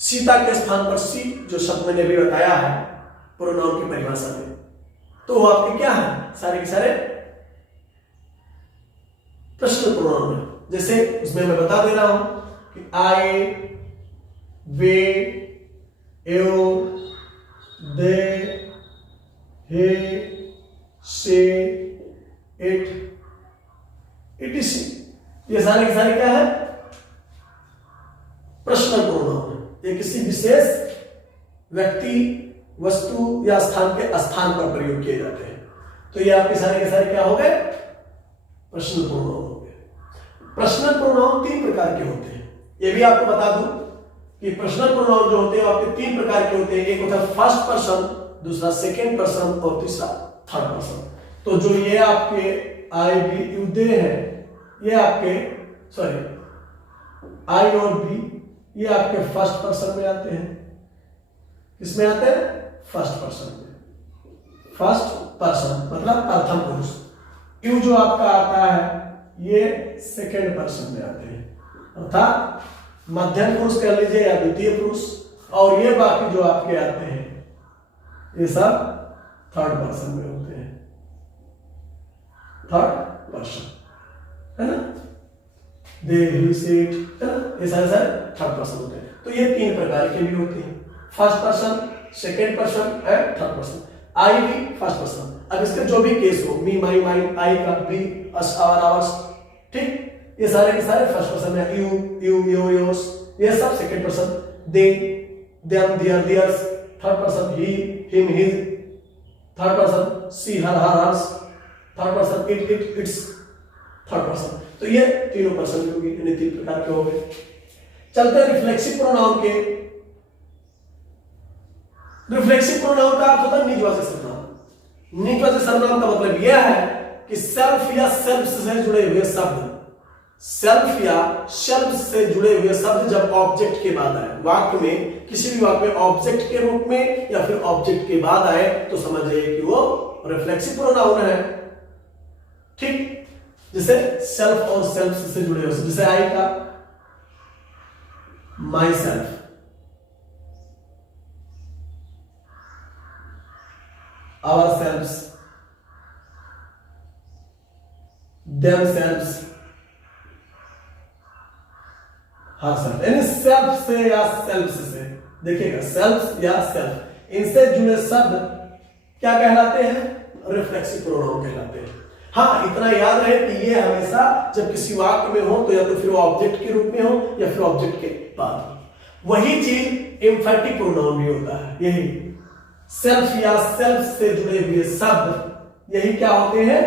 सीता के स्थान पर सी, जो शब्द मैंने भी बताया है प्रोनाउन की परिभाषा में, तो वो आपके क्या है, सारे के सारे पर्सनल प्रोनाउन है। जैसे उसमें मैं बता दे रहा हूं कि आई, वे, एओ, दे, हे, से, इट, इटीसी, ये सारे के सारे क्या है, पर्सनल प्रोनाउन है। ये किसी विशेष व्यक्ति, वस्तु या स्थान के स्थान पर प्रयोग किए जाते हैं। तो ये आपके सारे के सारे क्या हो गए, पर्सनल प्रोनाउन हो गए। पर्सनल प्रोनाउन 3 प्रकार के होते हैं। ये भी आपको बता दूं कि पर्सनल प्रोनाउन जो होते हैं आपके 3 प्रकार के होते हैं। एक होता है फर्स्ट पर्सन, दूसरा सेकंड पर्सन और तीसरा थर्ड पर्सन। तो जो ये आपके आई, बी, यू, दे है, ये आपके आई और बी, ये आपके फर्स्ट पर्सन में आते हैं। किसमें आते हैं, फर्स्ट पर्सन में। फर्स्ट पर्सन मतलब प्रथम पुरुष। यू जो आपका आता है ये सेकंड पर्सन में आते हैं, अर्थात मध्यम पुरुष कह लीजिए या द्वितीय पुरुष। और ये बाकी जो आपके आते हैं ये सब थर्ड पर्सन में होते हैं। थर्ड पर्सन, है ना, दे, ही, सीट, है ना, ये सारे थर्ड पर्सन होते हैं। तो ये 3 प्रकार के भी होते हैं, first person, second person and third person. I भी फर्स्ट पर्सन। अब इसका जो भी केस हो, मी, माई, माइन, आई का बी, अस, आवर, आवर्स, ठीक, ये सारे के सारे फर्स्ट पर्सन में। यू, योर, योर्स, ये सब second person. They, them, their, theirs, third person. He, him, his, third person. She, her, hers, third person. It, its, third person. तो ये तीनों पर्सन की होगी, 3 प्रकार के हो गए। चलते हैं रिफ्लेक्सिव प्रोनाउन के। रिफ्लेक्सिव प्रोनाउन का अर्थ होता है निजवाचक सर्वनाम। निजवाचक सर्वनाम का मतलब यह है कि सेल्फ या सेल्फ से जुड़े हुए शब्द, सेल्फ या सेल्फ से जुड़े हुए शब्द जब ऑब्जेक्ट के बाद आए, वाक्य में, किसी भी वाक्य में ऑब्जेक्ट के रूप में या फिर ऑब्जेक्ट के बाद आए, तो समझ जाइए कि वो रिफ्लेक्सिव प्रोनाउन है। ठीक, जैसे सेल्फ और सेल्फ से जुड़े हुए, जैसे आई का myself, ourselves, themselves, herself. यानी सेल्फ से या सेल्फ से, देखिएगा सेल्फ या सेल्फ, इनसे जुड़े शब्द क्या कहलाते हैं, रिफ्लेक्सिव प्रोनाउन कहलाते हैं। हाँ, इतना याद रहे कि ये हमेशा जब किसी वाक्य में हो तो या तो फिर ऑब्जेक्ट के रूप में हो या फिर ऑब्जेक्ट के बाद। वही चीज एम्फैटिक प्रोनाउन भी होता है। यही सेल्फ या सेल्फ से जुड़े हुए शब्द यही क्या होते हैं,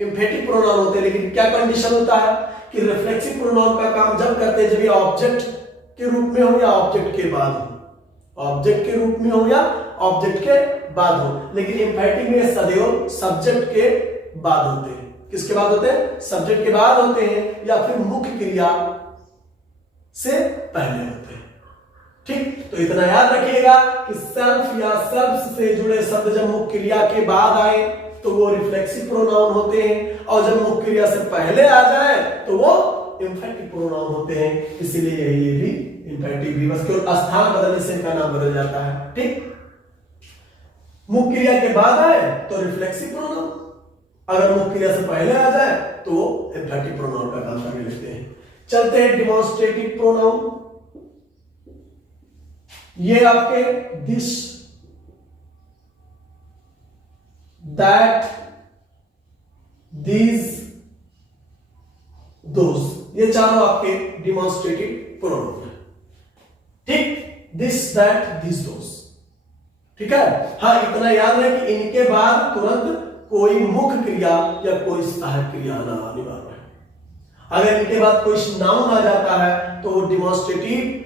एम्फैटिक प्रोनाउन होते हैं। लेकिन क्या कंडीशन होता है कि रिफ्लेक्सिव प्रोनाउन का काम जब करते हैं जब ये ऑब्जेक्ट के रूप में हो या ऑब्जेक्ट के बाद हो, ऑब्जेक्ट के रूप में हो या ऑब्जेक्ट के बाद हो। लेकिन एम्फैटिक में सदैव सब्जेक्ट के बाद होते हैं। किसके बाद होते हैं, सब्जेक्ट के बाद होते हैं या फिर मुख्य क्रिया से पहले होते हैं। ठीक, तो इतना याद रखिएगा कि सेल्फ या सेल्फ से जुड़े शब्द जब मुख्य क्रिया के बाद आए तो वो रिफ्लेक्सिव प्रोनाउन होते हैं, और जब मुख्य क्रिया से पहले आ जाए तो वो एम्फैटिक प्रोनाउन होते हैं। इसीलिए ये भी एम्फैटिक भी, बस केवल स्थान बदलने से इनका नाम बदल जाता है। ठीक, मुख्य क्रिया के बाद आए तो रिफ्लेक्सिव प्रोनाउन, अगर मुख्य क्रिया से पहले आ जाए तो वो एम्फैटिक प्रोनाउन का काम करने लगते हैं। चलते हैं डिमॉन्स्ट्रेटिव प्रोनाउन। ये आपके दिस, दैट, दीज, दोस, ये चारों आपके डिमॉन्स्ट्रेटिव प्रोनाउन है। ठीक, दिस, दैट, दीज, दोस, ठीक है। हाँ, इतना याद है कि इनके बाद तुरंत कोई मुख्य क्रिया या कोई सहायक क्रिया आना अनिवार्य है। अगर इनके बाद कोई नाउन आ जाता है तो वो डिमॉन्स्ट्रेटिव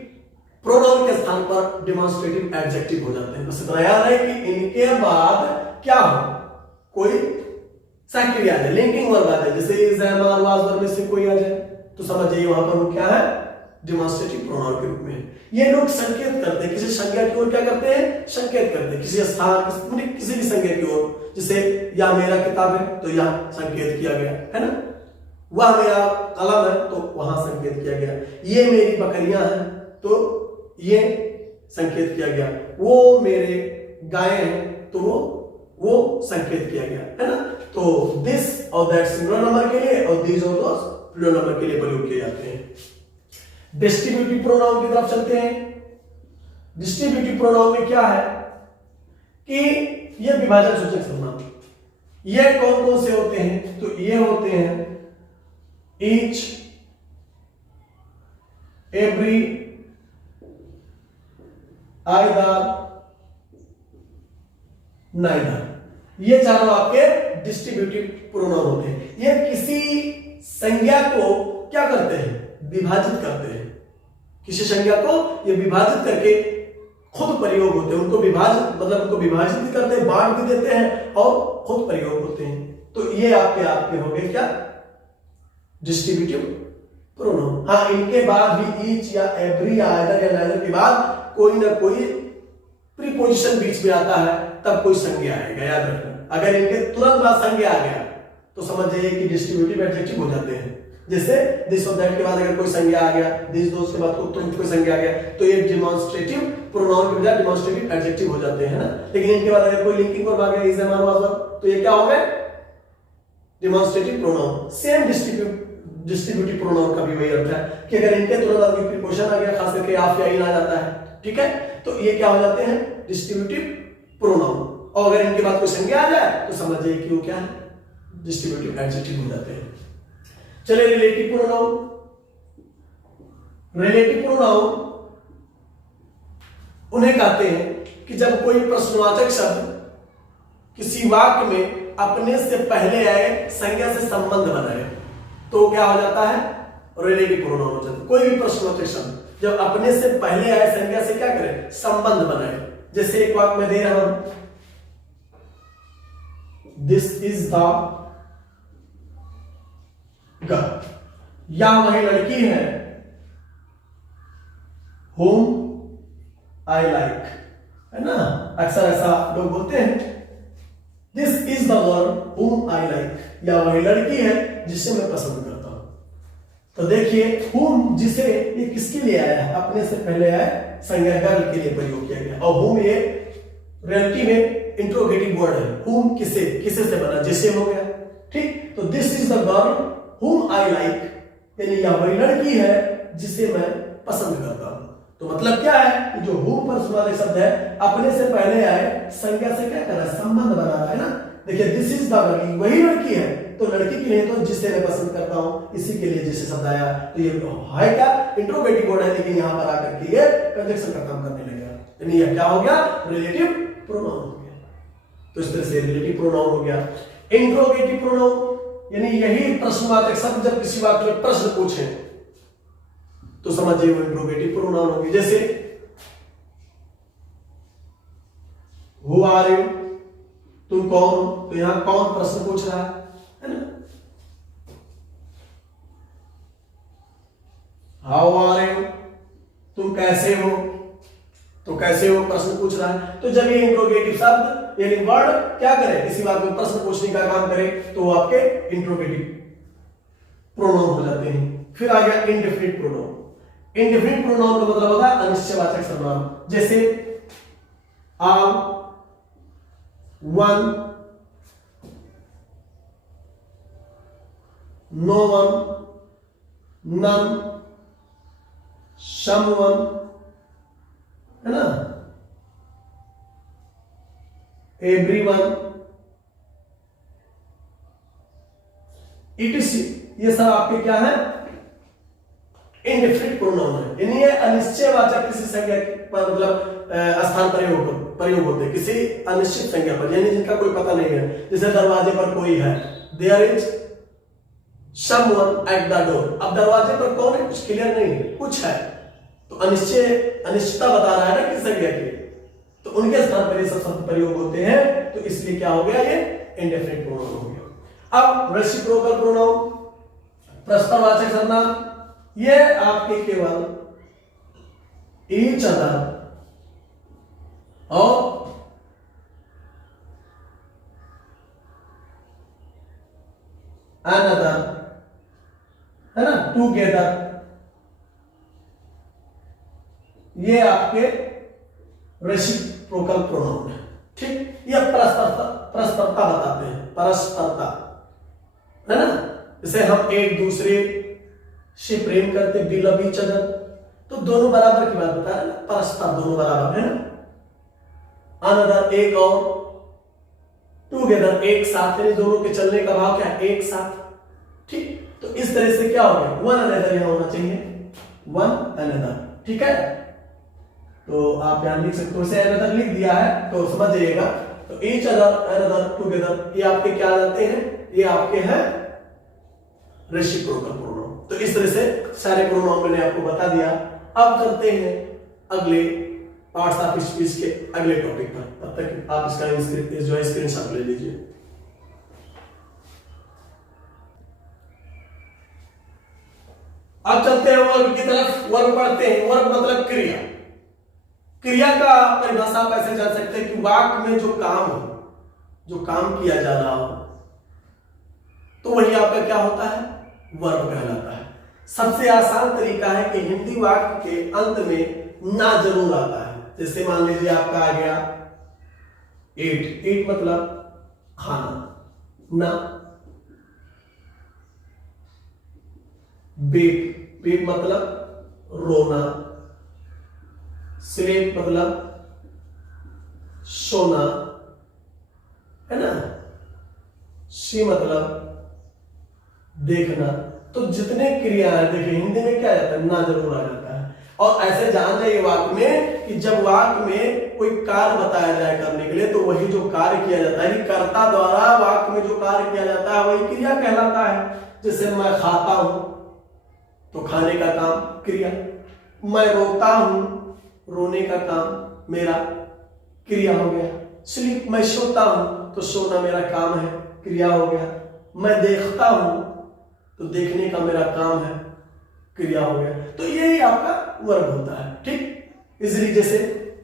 प्रोनाउन के स्थान पर डिमॉन्स्ट्रेटिव एडजेक्टिव हो जाते हैं। बस इतना याद है कि इनके बाद क्या हो, कोई साइकिल आ जाए, लिंकिंग वर्ब आ जाए, जैसे is am are was verb में से कोई आ जाए तो समझ जाइए वहां पर वो क्या है, डिमॉन्स्ट्रेटिव प्रोनाउन के रूप में। ये लोग संकेत करते हैं, किसी संज्ञा की ओर क्या करते हैं, संकेत करते हैं, किसी स्थान किसी भी संज्ञा की ओर। जैसे या मेरा किताब है तो यह संकेत किया गया है ना, वह मेरा कलम है तो वहां संकेत किया गया, ये मेरी बकरियां हैं तो ये संकेत किया गया, वो मेरे गाय हैं तो वो संकेत किया गया है ना। तो दिस और दैट सिंगुलर नंबर के लिए और दिस और दोस प्लूरल नंबर के लिए प्रयोग किए जाते हैं। डिस्ट्रीब्यूटिव प्रोनाउन की तरफ चलते हैं। डिस्ट्रीब्यूटिव प्रोनाउन में क्या है कि ये विभाजक सूचक सर्वनाम, ये कौन कौन से होते हैं, तो ये होते हैं ईच, एवरी, आइदर, नाइदर, ये चारों आपके डिस्ट्रीब्यूटिव प्रोनाउन होते हैं। ये किसी संज्ञा को क्या करते हैं, विभाजित करते हैं, किसी संज्ञा को ये विभाजित करके खुद प्रयोग होते हैं, उनको विभाजित मतलब उनको विभाजित भी करते हैं, बांट भी देते हैं और खुद प्रयोग होते हैं। तो ये आपके हो गए क्या, डिस्ट्रीब्यूटिव प्रोनाउन। हाँ, इनके बाद भी ईच या एवरी या आइदर या नाइदर के बाद कोई ना कोई प्रीपोजिशन बीच में आता है, तब कोई संज्ञा आएगा, याद रखना। अगर इनके तुरंत बाद संज्ञा आ गया तो समझ जाइए कि डिस्ट्रीब्यूटिव एडजेक्टिव हो जाते हैं। जैसे दिस और दैट के बाद अगर कोई संज्ञा आ गया, दिस दोस के बाद तुरंत कोई संज्ञा आ गया तो ये डिमॉन्स्ट्रेटिव प्रोनाउन के बजाय डिमॉन्स्ट्रेटिव एडजेक्टिव हो जाते हैं ना। लेकिन इनके बाद अगर कोई लिंकिंग वर्ब आ गया, इज, एम, आर, वाज तो ये क्या हो गए, demonstrative pronoun. Same distributive pronoun का भी वही अर्थ है कि अगर इनके तुरंत बाद प्रीपोजिशन आ गया, खास करके आप या इन आ जाता है, ठीक है, तो ये क्या हो जाते हैं, डिस्ट्रीब्यूटिव प्रोनाउन। और अगर इनके बाद कोई संज्ञा आ जाए तो समझ जाइए कि वो क्या है, डिस्ट्रीब्यूटिव एडजेक्टिव हो जाते हैं। चलिए रिलेटिव प्रोनाउन। रिलेटिव प्रोनाउन उन्हें कहते हैं कि जब कोई प्रश्नवाचक शब्द किसी वाक्य में अपने से पहले आए संज्ञा से संबंध बनाए तो क्या हो जाता है, रिलेटिव प्रोनाउन हो जाता है। कोई भी प्रश्नवाचक शब्द जब अपने से पहले आए संज्ञा से क्या करे, संबंध बनाए। जैसे एक वाक्य में दे रहा हूं, दिस इज द गर्ल, या वही लड़की है whom I like, है ना, अक्सर ऐसा लोग बोलते हैं। This is the girl whom I like, या वही लड़की है जिसे मैं पसंद करता हूं। तो देखिए whom जिसे, ये किसके लिए आया है, अपने से पहले आया संज्ञा गर्ल के लिए प्रयोग किया गया। और whom ये रिलेटिव में इंट्रोगेटिव वर्ड है, whom किसे, किसे से बना, जिसे हो गया, ठीक। तो this is the girl whom I like, यानी यह वही लड़की है जिसे मैं पसंद करता हूं। तो मतलब क्या है, जो whom पर सुना शब्द है अपने से पहले आए संज्ञा से क्या कर रहा है, संबंध बना रहा है ना। देखिए दिस इज द गर्ल, वही लड़की है, तो लड़की के लिए तो जिसे मैं पसंद करता हूं, इसी के लिए जिसे शब्द आया, तो ये है क्या, इंट्रोगेटिव वर्ड है, लेकिन यहां पर आकर के ये कंजक्शन का काम करने लगेगा, यानी यह क्या हो गया, रिलेटिव प्रोनाउन हो गया। तो इस तरह से रिलेटिव प्रोनाउन हो गया। इंट्रोगेटिव प्रोनाउन यानी यही प्रश्नवाचक शब्द जब किसी वाक्य में प्रश्न पूछे तो समझिए वो इंट्रोगेटिव प्रोनाउन होगी। जैसे हु आर यू, तुम कौन हो, तो यहां कौन प्रश्न पूछ रहा है ना। हाउ आर यू, तुम कैसे हो, तो कैसे हो प्रश्न पूछ रहा है। तो जब ये इंट्रोगेटिव शब्द यानी वर्ड क्या करे, किसी वाक्य में प्रश्न पूछने का काम करे तो वो आपके इंट्रोगेटिव प्रोनाउन हो जाते हैं। फिर आ गया इंडेफिनिट प्रोनाउन। इंडेफिनिट प्रोनाउन का मतलब होता है अनिश्चयवाचक सर्वनाम। जैसे आम, one, no one, none, someone, है ना, एवरीवन, इटीसी, ये सब आपके क्या है, इंडेफिनिट प्रोनाउन है। यानी ये अनिश्चयवाचक किसी संज्ञा पर मतलब स्थान प्रयोग होते हैं किसी अनिश्चित संज्ञा पर, यानी जिनका कोई पता नहीं है। जैसे दरवाजे पर कोई है, there is someone at the door. अब दरवाजे पर कौन है कुछ क्लियर नहीं है, कुछ है तो अनिश्चितता बता रहा है ना किस जगह की, तो उनके स्थान पर ये सब शब्द प्रयोग होते हैं, तो इसलिए क्या हो गया ये इंडेफिनिट प्रोनाउन हो गया। अब रेसिप्रोकल प्रोनाउन, परस्परवाचक सर्वनाम, ये आपके केवल ईच अदर और अनदर, है ना, टुगेदर, ये आपके रेसिप्रोकल प्रोनाउन है। ठीक, ये परस्परता बताते हैं, परस्परता, है ना। जैसे हम एक दूसरे से प्रेम करते, वी लव ईच अदर, तो दोनों बराबर की बात बता रहे हैं ना, परस्पर दोनों बराबर है ना। अनदर एक और, टुगेदर एक साथ, यानी दोनों के चलने का भाव क्या है, एक साथ। ठीक, तो इस तरह से क्या हो गया, वन अनदर यहां होना चाहिए, वन अनदर। ठीक है, तो आप यहां लिख सकते हो, इसे अनदर लिख दिया है तो समझ जाइएगा। तो ईच अदर, अनदर, टुगेदर, ये आपके क्या जाते हैं, ये आपके हैं रेसिप्रोकल प्रोनाउन। तो इस तरह से सारे प्रोनाउन मैंने आपको बता दिया। अब चलते हैं अगले पार्ट्स ऑफ स्पीच के अगले टॉपिक पर, तब तक आप इसका जो है स्क्रीनशॉट ले लीजिए। अब चलते हैं वर्ब की तरफ। वर्ब पढ़ते हैं। वर्ब मतलब क्रिया। क्रिया का परिभाषा आप ऐसे जान सकते हैं कि वाक्य में जो काम हो, जो काम किया जा रहा हो, तो वही आपका क्या होता है, वर्ब कहलाता है। सबसे आसान तरीका है कि हिंदी वाक्य के अंत में ना जरूर आता है। जैसे मान लीजिए आपका आ गया ईट, ईट मतलब खाना, ना। बीप, बीप मतलब रोना। स्लीप मतलब सोना, है ना। सी मतलब देखना। तो जितने क्रिया है, देखिए हिंदी में क्या जाता है, ना जरूर आ जाता है। और ऐसे जान जाइए वाक्य में कि जब वाक्य में कोई कार्य बताया जाए करने के लिए, तो वही जो कार्य किया जाता है, कर्ता द्वारा वाक्य में जो कार्य किया जाता है वही क्रिया कहलाता है। जैसे मैं खाता हूं तो खाने का काम क्रिया, मैं रोता हूं, रोने का काम मेरा क्रिया हो गया। स्लीप, मैं सोता हूं तो सोना मेरा काम है, क्रिया हो गया। मैं देखता हूं तो देखने का मेरा काम है, क्रिया हो गया। तो यही आपका वर्ब होता है। ठीक, इजली जैसे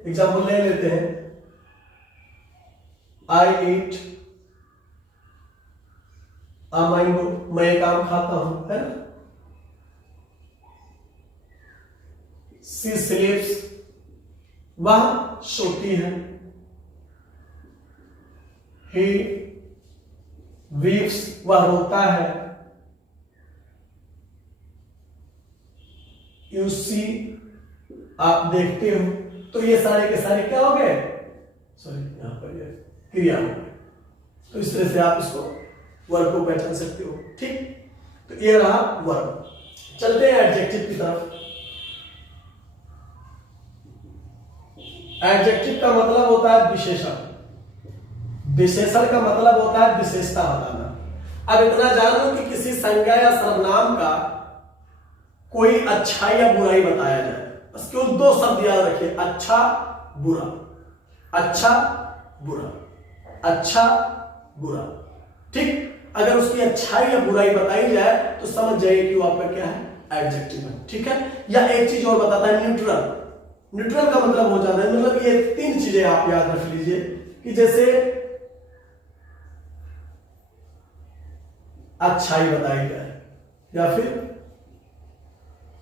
एग्जाम्पल ले लेते हैं, आई ईट अ मैंगो, मैं एक आम खाता हूं, है ना। सी स्लीप्स, वह सोती है। ही वीप्स, वह रोता है। यू सी, आप देखते हो। तो ये सारे के सारे क्या हो गए, सॉरी यहां पर ये क्रिया हो गए। तो इस तरह से आप इसको वर्ब को पहचान सकते हो। ठीक, तो ये रहा वर्ब। चलते हैं एडजेक्टिव की तरफ। एडजेक्टिव का मतलब होता है विशेषण। विशेषण का मतलब होता है विशेषता बताना। अब इतना जान लो कि किसी संज्ञा या सर्वनाम का कोई अच्छाई या बुराई बताया जाए, बस केवल दो शब्द याद रखिए, अच्छा बुरा, अच्छा बुरा, अच्छा बुरा। ठीक, अगर उसकी अच्छाई या बुराई बताई जाए तो समझ जाइए कि वो आपका क्या है, एडजेक्टिव है। ठीक है, या एक चीज और बताता है, न्यूट्रल। न्यूट्रल का मतलब हो जाता है, मतलब ये तीन चीजें आप याद रख लीजिए कि जैसे अच्छाई बताई जाए, या फिर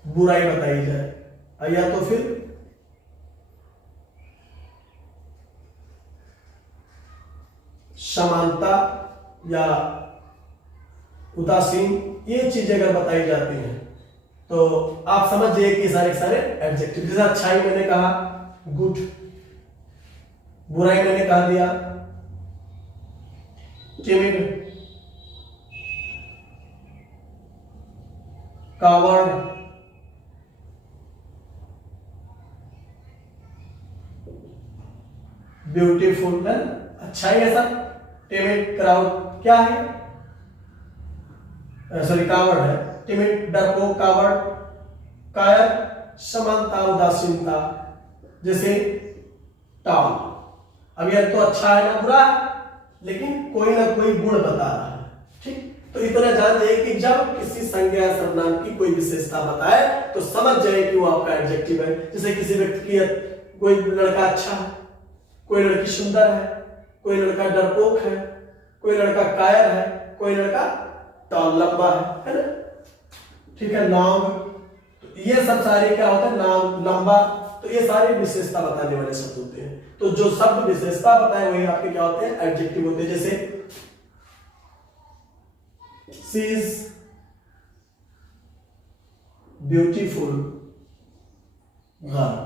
बुराई बताई जाए, या तो फिर समानता या उदासीन, ये चीजें अगर बताई जाती हैं तो आप समझ जाइए कि सारे सारे एडजेक्टिव। जैसे अच्छाई मैंने कहा गुड, बुराई मैंने कहा दिया टिमिड, कावर्ड, ब्यूटीफुल, है अच्छाई ऐसा। टिमिड, क्राउड क्या है, सॉरी कावड़ है, टिमिड डरपोक कावड़, कायर समानता उदासीनता, जैसे टॉल। अब यह तो अच्छा है ना बुरा है, लेकिन कोई ना कोई गुण बता रहा है, ठीक। तो इतना जान जाइए कि जब किसी संज्ञा या सर्वनाम की कोई विशेषता बताए तो समझ जाए कि वो आपका एडजेक्टिव है। जैसे किसी व्यक्ति की कोई लड़का अच्छा है, कोई लड़की सुंदर है, कोई लड़का डरपोक है, कोई लड़का कायर है, कोई लड़का टॉल लंबा है ना, ठीक है, लॉन्ग। तो ये सब सारे क्या होता है, लॉन्ग लंबा, तो ये सारे विशेषता बताने वाले शब्द होते हैं। तो जो शब्द विशेषता बताए वही आपके क्या होते हैं, एडजेक्टिव होते हैं। जैसे शी इज ब्यूटीफुल गर्ल,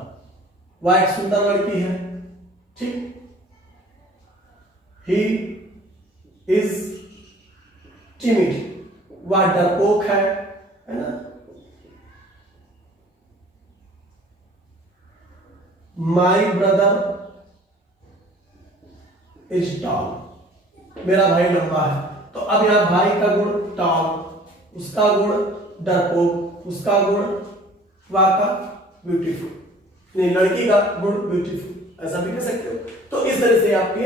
वह एक सुंदर लड़की है, ठीक। ही इज टिमिड, वह डरपोक है ना। माई ब्रदर इज टॉल, मेरा भाई लंबा है। तो अब यहां भाई का गुण टॉल, उसका गुण डरपोक, उसका गुण वह का ब्यूटीफुल, नहीं लड़की का गुण ब्यूटीफुल, ऐसा भी कह सकते हो। तो इस तरह से आपके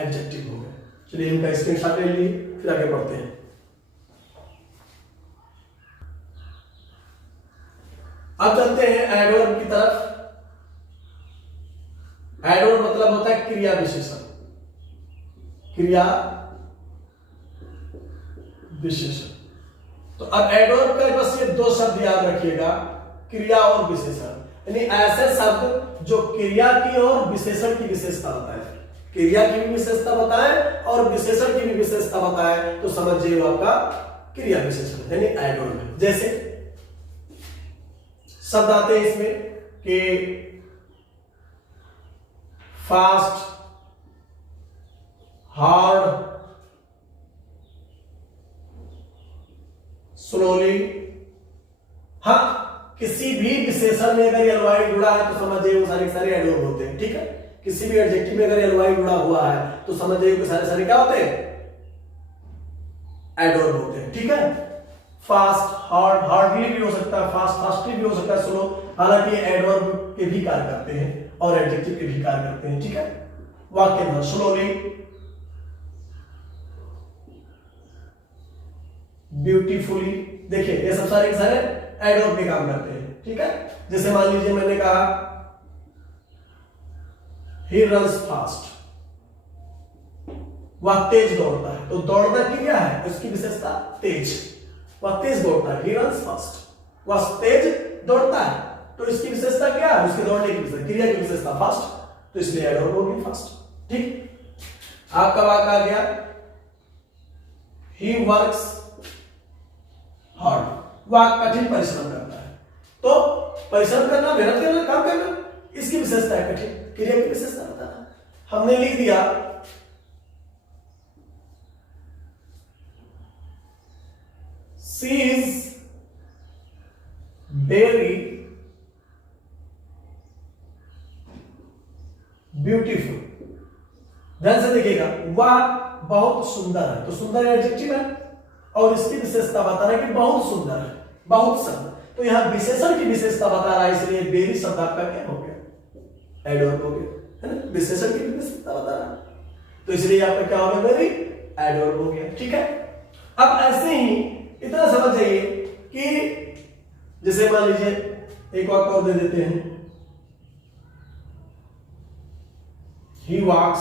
एडजेक्टिव हो गए। चलिए इनका स्क्रीनशॉट ले लीजिए, फिर आगे बढ़ते हैं। अब चलते हैं एडवर्ब की तरफ। एडवर्ब मतलब होता है क्रिया विशेषण, क्रिया विशेषण। तो अब एडवर्ब का बस ये दो शब्द याद रखिएगा, क्रिया और विशेषण, यानी ऐसे शब्द जो क्रिया की और विशेषण की विशेषता बताए, क्रिया की भी विशेषता बताए और विशेषण की भी विशेषता बताए, तो समझिए आपका क्रिया विशेषण यानी एडवर्ब है। जैसे शब्द आते हैं इसमें कि फास्ट, हार्ड, स्लोली। हाँ, किसी भी विशेषण में अगर एलवाई जुड़ा है तो समझिए वो सारे सारे एडवर्ब होते हैं, ठीक है। किसी भी एडजेक्टिव में अगर एलवाई जुड़ा हुआ है तो समझिए वो सारे सारे क्या होते हैं, एडवर्ब होते हैं, ठीक है। फास्ट, हार्ड, हार्डली भी हो सकता है, फास्ट फास्टली भी हो सकता है, स्लो। हालांकि एडवर्ब के भी कार्य करते हैं और एडजेक्टिव के भी कार्य करते हैं, ठीक है। वाक्य में स्लोली, ब्यूटीफुली, देखिए ये सब सारे के सारे एडवर्ब के काम करते हैं, ठीक है। जैसे मान लीजिए मैंने कहा ही रन्स फास्ट, वह तेज दौड़ता है। तो दौड़ना क्रिया है, उसकी विशेषता तेज, वह तेज दौड़ता है, ही रन्स फास्ट, वह तेज दौड़ता है। तो इसकी विशेषता क्या है, उसके दौड़ने की विशेषता, क्रिया की विशेषता फास्ट, तो इसलिए एडवर्ब हो गया फास्ट, ठीक। आपका वाक्य आ गया ही वर्क्स हार्ड, वह कठिन परिश्रम करता है। तो परिश्रम करना, मेहनत करना, काम करना, इसकी विशेषता है कठिन, क्रिया की विशेषता बताना। हमने लिख दिया शी इज वेरी ब्यूटीफुल, ध्यान से देखिएगा, वह बहुत सुंदर है। तो सुंदर एडजेक्टिव है और इसकी विशेषता बता रहा है कि बहुत सुंदर है, बहुत सुंदर। तो यहां विशेषण की विशेषता बता रहा है, इसलिए वेरी शब्द आपका क्या हो गया, एडवर्ब हो गया, है ना। विशेषण की विशेषता बता रहा है तो इसलिए आपका क्या हो गया, वेरी एडवर्ब हो गया, ठीक है। अब ऐसे ही इतना समझ जाइए कि जैसे मान लीजिए एक वाक्य और दे देते हैं, ही वॉक्स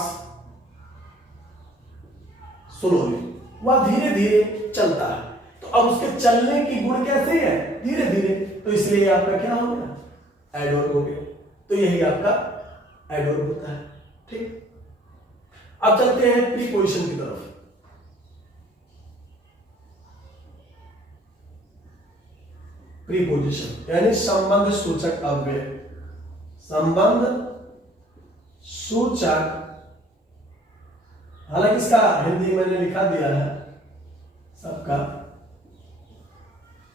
स्लोली, वह धीरे धीरे चलता है। तो अब उसके चलने की गुण कैसे है, धीरे धीरे, तो इसलिए आपका क्या हो गया, एडवर्ब हो गया। तो यही आपका एडवर्ब होता है, ठीक। अब चलते हैं प्रीपोजिशन की तरफ। प्रीपोजिशन यानी संबंध सूचक अव्यय, संबंध सूचक, हालांकि इसका हिंदी मैंने लिखा दिया है सबका,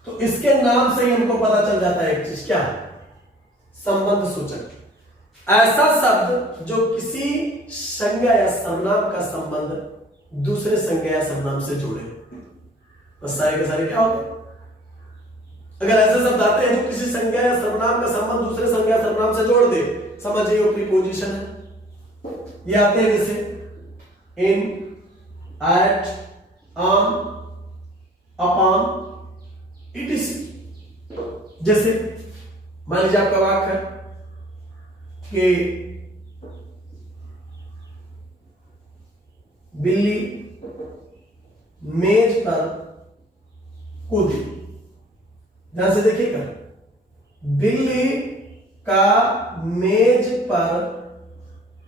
तो इसके नाम से ही हमको पता चल जाता है एक चीज, क्या है, संबंध सूचक। ऐसा शब्द जो किसी संज्ञा या सर्वनाम का संबंध दूसरे संज्ञा या सर्वनाम से जोड़े, बस सारे के सारे क्या होते हैं। अगर ऐसे शब्द आते हैं जो किसी संज्ञा या सर्वनाम का संबंध दूसरे संज्ञा सर्वनाम से जोड़ दे, समझिए वो प्रीपोजिशन है। ये आते हैं जैसे इन, एट, ऑन, अपॉन, etc। जैसे मान लीजिए आपका वाक्य है कि बिल्ली मेज पर कूदी। ध्यान से देखिएगा, बिल्ली का मेज पर,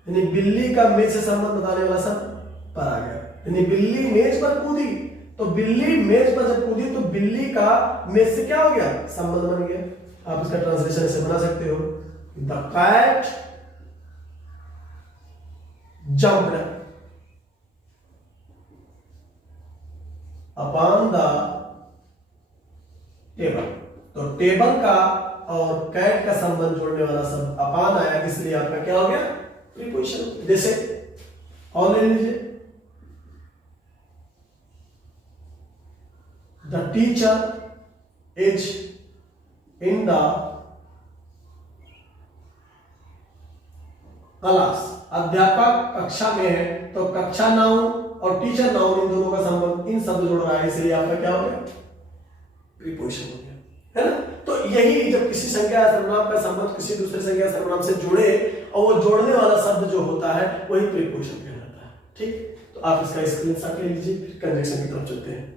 यानी बिल्ली का मेज से संबंध बताने वाला शब्द पर आ गया, यानी बिल्ली मेज पर कूदी। तो बिल्ली मेज पर जब कूदी तो बिल्ली का मेज से क्या हो गया, संबंध बन गया। आप इसका ट्रांसलेशन ऐसे बना सकते हो, the cat jumped upon the table. तो टेबल का और कैट का संबंध जोड़ने वाला शब्द अपॉन आया, इसलिए आपका क्या हो गया, प्रीपोजिशन। जैसे और ले लीजिए, the teacher is in the class. अध्यापक कक्षा में है, तो कक्षा नाउन और टीचर नाउन इन दोनों का संबंध इन शब्द जोड़ रहा है, इसलिए आपका क्या हो गया, प्रीपोजिशन हो गया, है ना। तो यही जब किसी संज्ञा या सर्वनाम का संबंध किसी दूसरे संज्ञा या सर्वनाम से जुड़े और वो जोड़ने वाला शब्द जो होता है वही प्रीपोजिशन कहलाता है। ठीक, तो आप इसका स्क्रीनशॉट ले लीजिए, फिर कंजंक्शन की तरफ चलते हैं।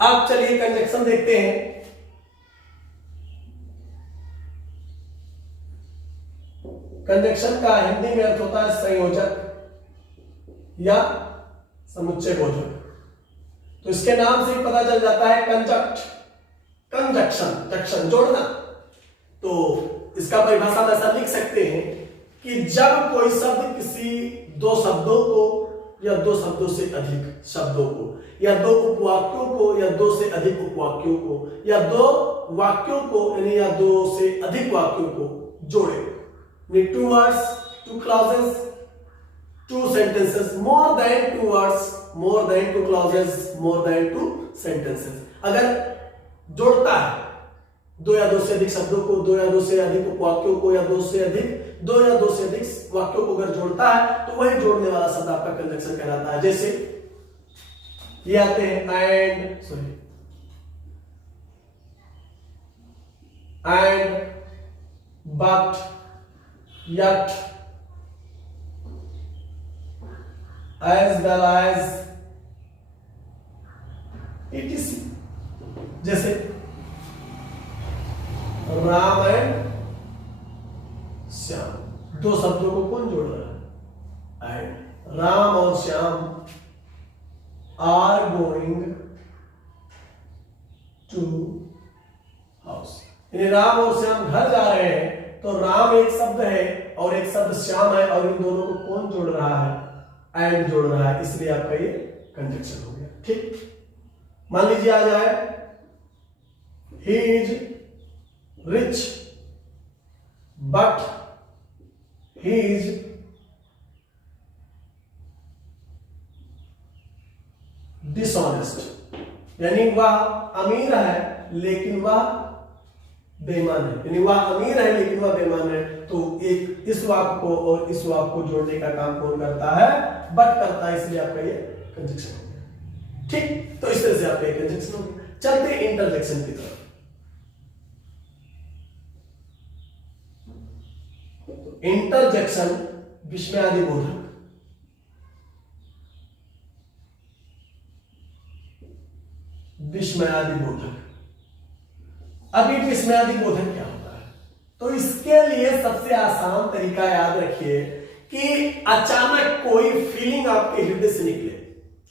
आप चलिए कंजंक्शन देखते हैं। कंजंक्शन का हिंदी में अर्थ होता है संयोजक या समुच्चय बोधक। तो इसके नाम से ही पता चल जाता है कंजक्ट, कंजक्शन, जंक्शन जोड़ना। तो इसका परिभाषा में ऐसा लिख सकते हैं कि जब कोई शब्द किसी दो शब्दों को या दो शब्दों से अधिक शब्दों को या दो उपवाक्यों को या दो से अधिक उपवाक्यों को या दो वाक्यों को यानी या दो से अधिक वाक्यों को जोड़े, two words, two clauses, two sentences, more than two words, more than two clauses, more than two sentences। अगर जोड़ता है दो या दो से अधिक शब्दों को, दो या दो से अधिक उपवाक्यों को या दो या दो से अधिक वाक्यों को अगर जोड़ता है तो वही जोड़ने वाला शब्द आपका कंजंक्शन कहलाता है। जैसे ये आते हैं and, but, yet, as well as, etc। जैसे राम एंड श्याम, दो शब्दों को कौन जोड़ रहा है, एंड। राम और Shyam are going to house, यानी राम और श्याम घर जा रहे हैं। तो राम एक शब्द है और एक शब्द श्याम है, और इन दोनों को कौन जोड़ रहा है, एंड जोड़ रहा है, इसलिए आपका ये कंजंक्शन हो गया। ठीक, मान लीजिए आ जाए he is rich but he is dishonest, यानी वह अमीर है लेकिन वह बेईमान है, यानी वह अमीर है लेकिन वह बेईमान है। तो एक इस वाक्य को और इस वाक्य को जोड़ने का काम कौन करता है, बट करता है, इसलिए आपका ये कंजंक्शन हो गया। ठीक, तो इस तरह से आपका ये कंजंक्शन हो गया। चलते हैं इंटरजेक्शन की तरफ। तो इंटरजेक्शन विस्मयादि बोधक, विस्मयादि बोधक। अभी विस्मयादि बोधक क्या होता है, तो इसके लिए सबसे आसान तरीका याद रखिए कि अचानक कोई फीलिंग आपके हृदय से निकले,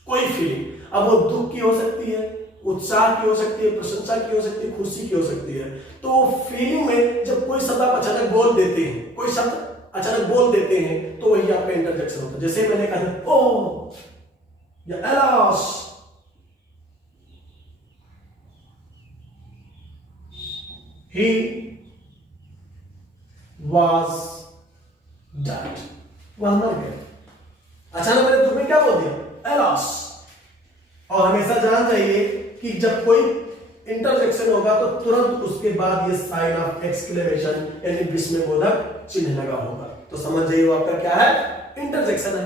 कोई फीलिंग, अब वो दुख की हो सकती है, उत्साह की हो सकती है, प्रशंसा की हो सकती है, खुशी की हो सकती है। तो फीलिंग में जब कोई शब्द आप अचानक बोल देते हैं, कोई शब्द अचानक बोल देते हैं, तो वही आपका इंटरजेक्शन होता है। जैसे मैंने कहा ओ या एलास, he was dead, वह मर गया। अचानक मैंने तुम क्या बोल दिया, एलॉस। और हमेशा जानना चाहिए कि जब कोई इंटरजेक्शन होगा तो तुरंत उसके बाद ये साइन ऑफ एक्सक्लेमेशन यानी विस्मयबोधक चिन्ह लगा होगा। तो समझ जाइए वो आपका क्या है, इंटरजेक्शन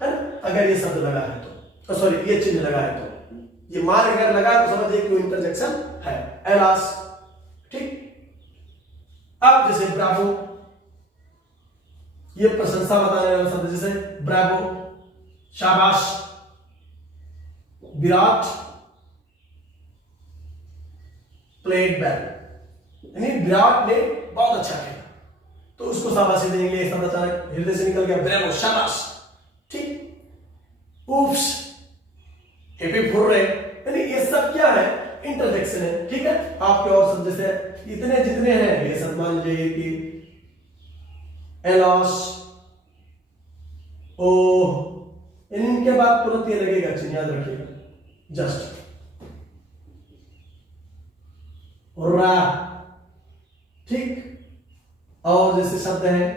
है ना। अगर ये शब्द लगा है तो सॉरी ये चिन्ह लगा है तो ये मार्क अगर लगा तो समझ जाइए कि वो इंटरजेक्शन है, एलास। ठीक। अब जैसे ब्रावो, ये प्रशंसा बताने वाला शब्द, जैसे ब्रावो शाबाश, विराट प्लेड वेल, यानी विराट ने बहुत अच्छा खेला तो उसको शाबाशी देंगे। शब्द अचानक हृदय से निकल गया, ब्रावो शाबाश। ठीक। उफ्स, हिपी फुर्रे, यानी ये सब क्या है, इंटरजेक्शन है। ठीक है। आपके और शब्द जैसे इतने जितने हैं ये सब मान लीजिए कि एलॉस, ओ, इनके बाद तुरंत ये लगेगा चिन्ह, याद रखिएगा, जस्ट रा। ठीक। और जैसे शब्द है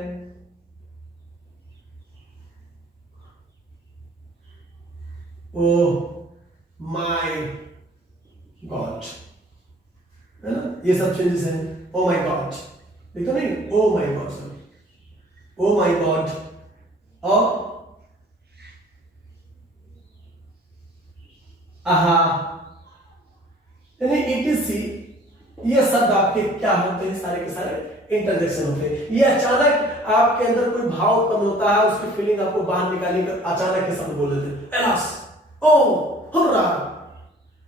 ओ माय गॉड, है ना, ये सब चेंजेस हैं। ओ माय गॉड देखो नहीं, ओ my God, sorry, O my God. और आहा, यानी ETC, ये शब्द आपके क्या होते हैं, सारे के सारे इंटरजेक्शन होते हैं। ये अचानक आपके अंदर कोई भाव उत्पन्न होता है, उसकी फीलिंग आपको बाहर निकालने का अचानक के शब्द बोल देते हैं, alas, oh, hurrah,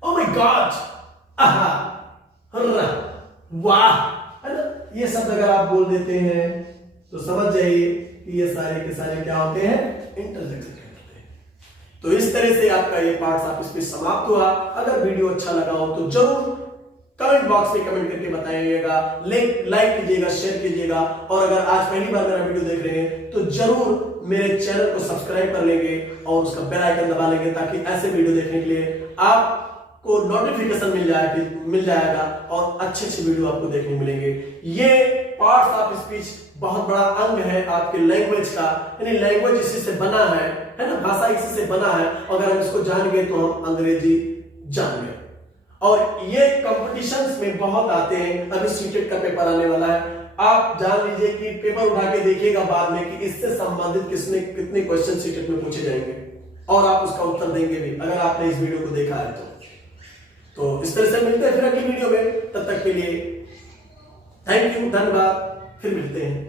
oh my god, aha, hurrah, वाह, है ना। ये शब्द अगर आप बोल देते हैं तो समझ जाइए कि ये सारे के सारे क्या होते हैं, इंटरजेक्शन होते हैं। तो इस तरह से आपका ये पार्ट आप इसमें समाप्त हुआ। अगर वीडियो अच्छा लगा हो तो जरूर कमेंट बॉक्स में कमेंट करके बताइएगा, लाइक कीजिएगा, शेयर कीजिएगा। और अगर आज पहली बार मेरा वीडियो देख रहे हैं तो जरूर मेरे चैनल को सब्सक्राइब कर लेंगे और उसका बेल आइकन दबा लेंगे, ताकि ऐसे वीडियो देखने के लिए आपको नोटिफिकेशन मिल जाएगा और अच्छे अच्छे वीडियो आपको देखने मिलेंगे। ये पार्ट्स ऑफ स्पीच बहुत बड़ा अंग है आपके लैंग्वेज का, यानी लैंग्वेज इसी से बना है ना, भाषा इसी से बना है। अगर हम इसको जान गए तो हम अंग्रेजी जान गए। और ये कंपटीशंस में बहुत आते हैं। अभी सीटेट का पेपर आने वाला है, आप जान लीजिए कि पेपर उठा के देखिएगा बाद में कि इससे संबंधित कितने क्वेश्चन सीटेट में पूछे जाएंगे और आप उसका उत्तर देंगे भी, अगर आपने इस वीडियो को देखा है तो इस तरह से मिलते हैं फिर अगली वीडियो में। तब तक के लिए थैंक यू, धन्यवाद, फिर मिलते हैं।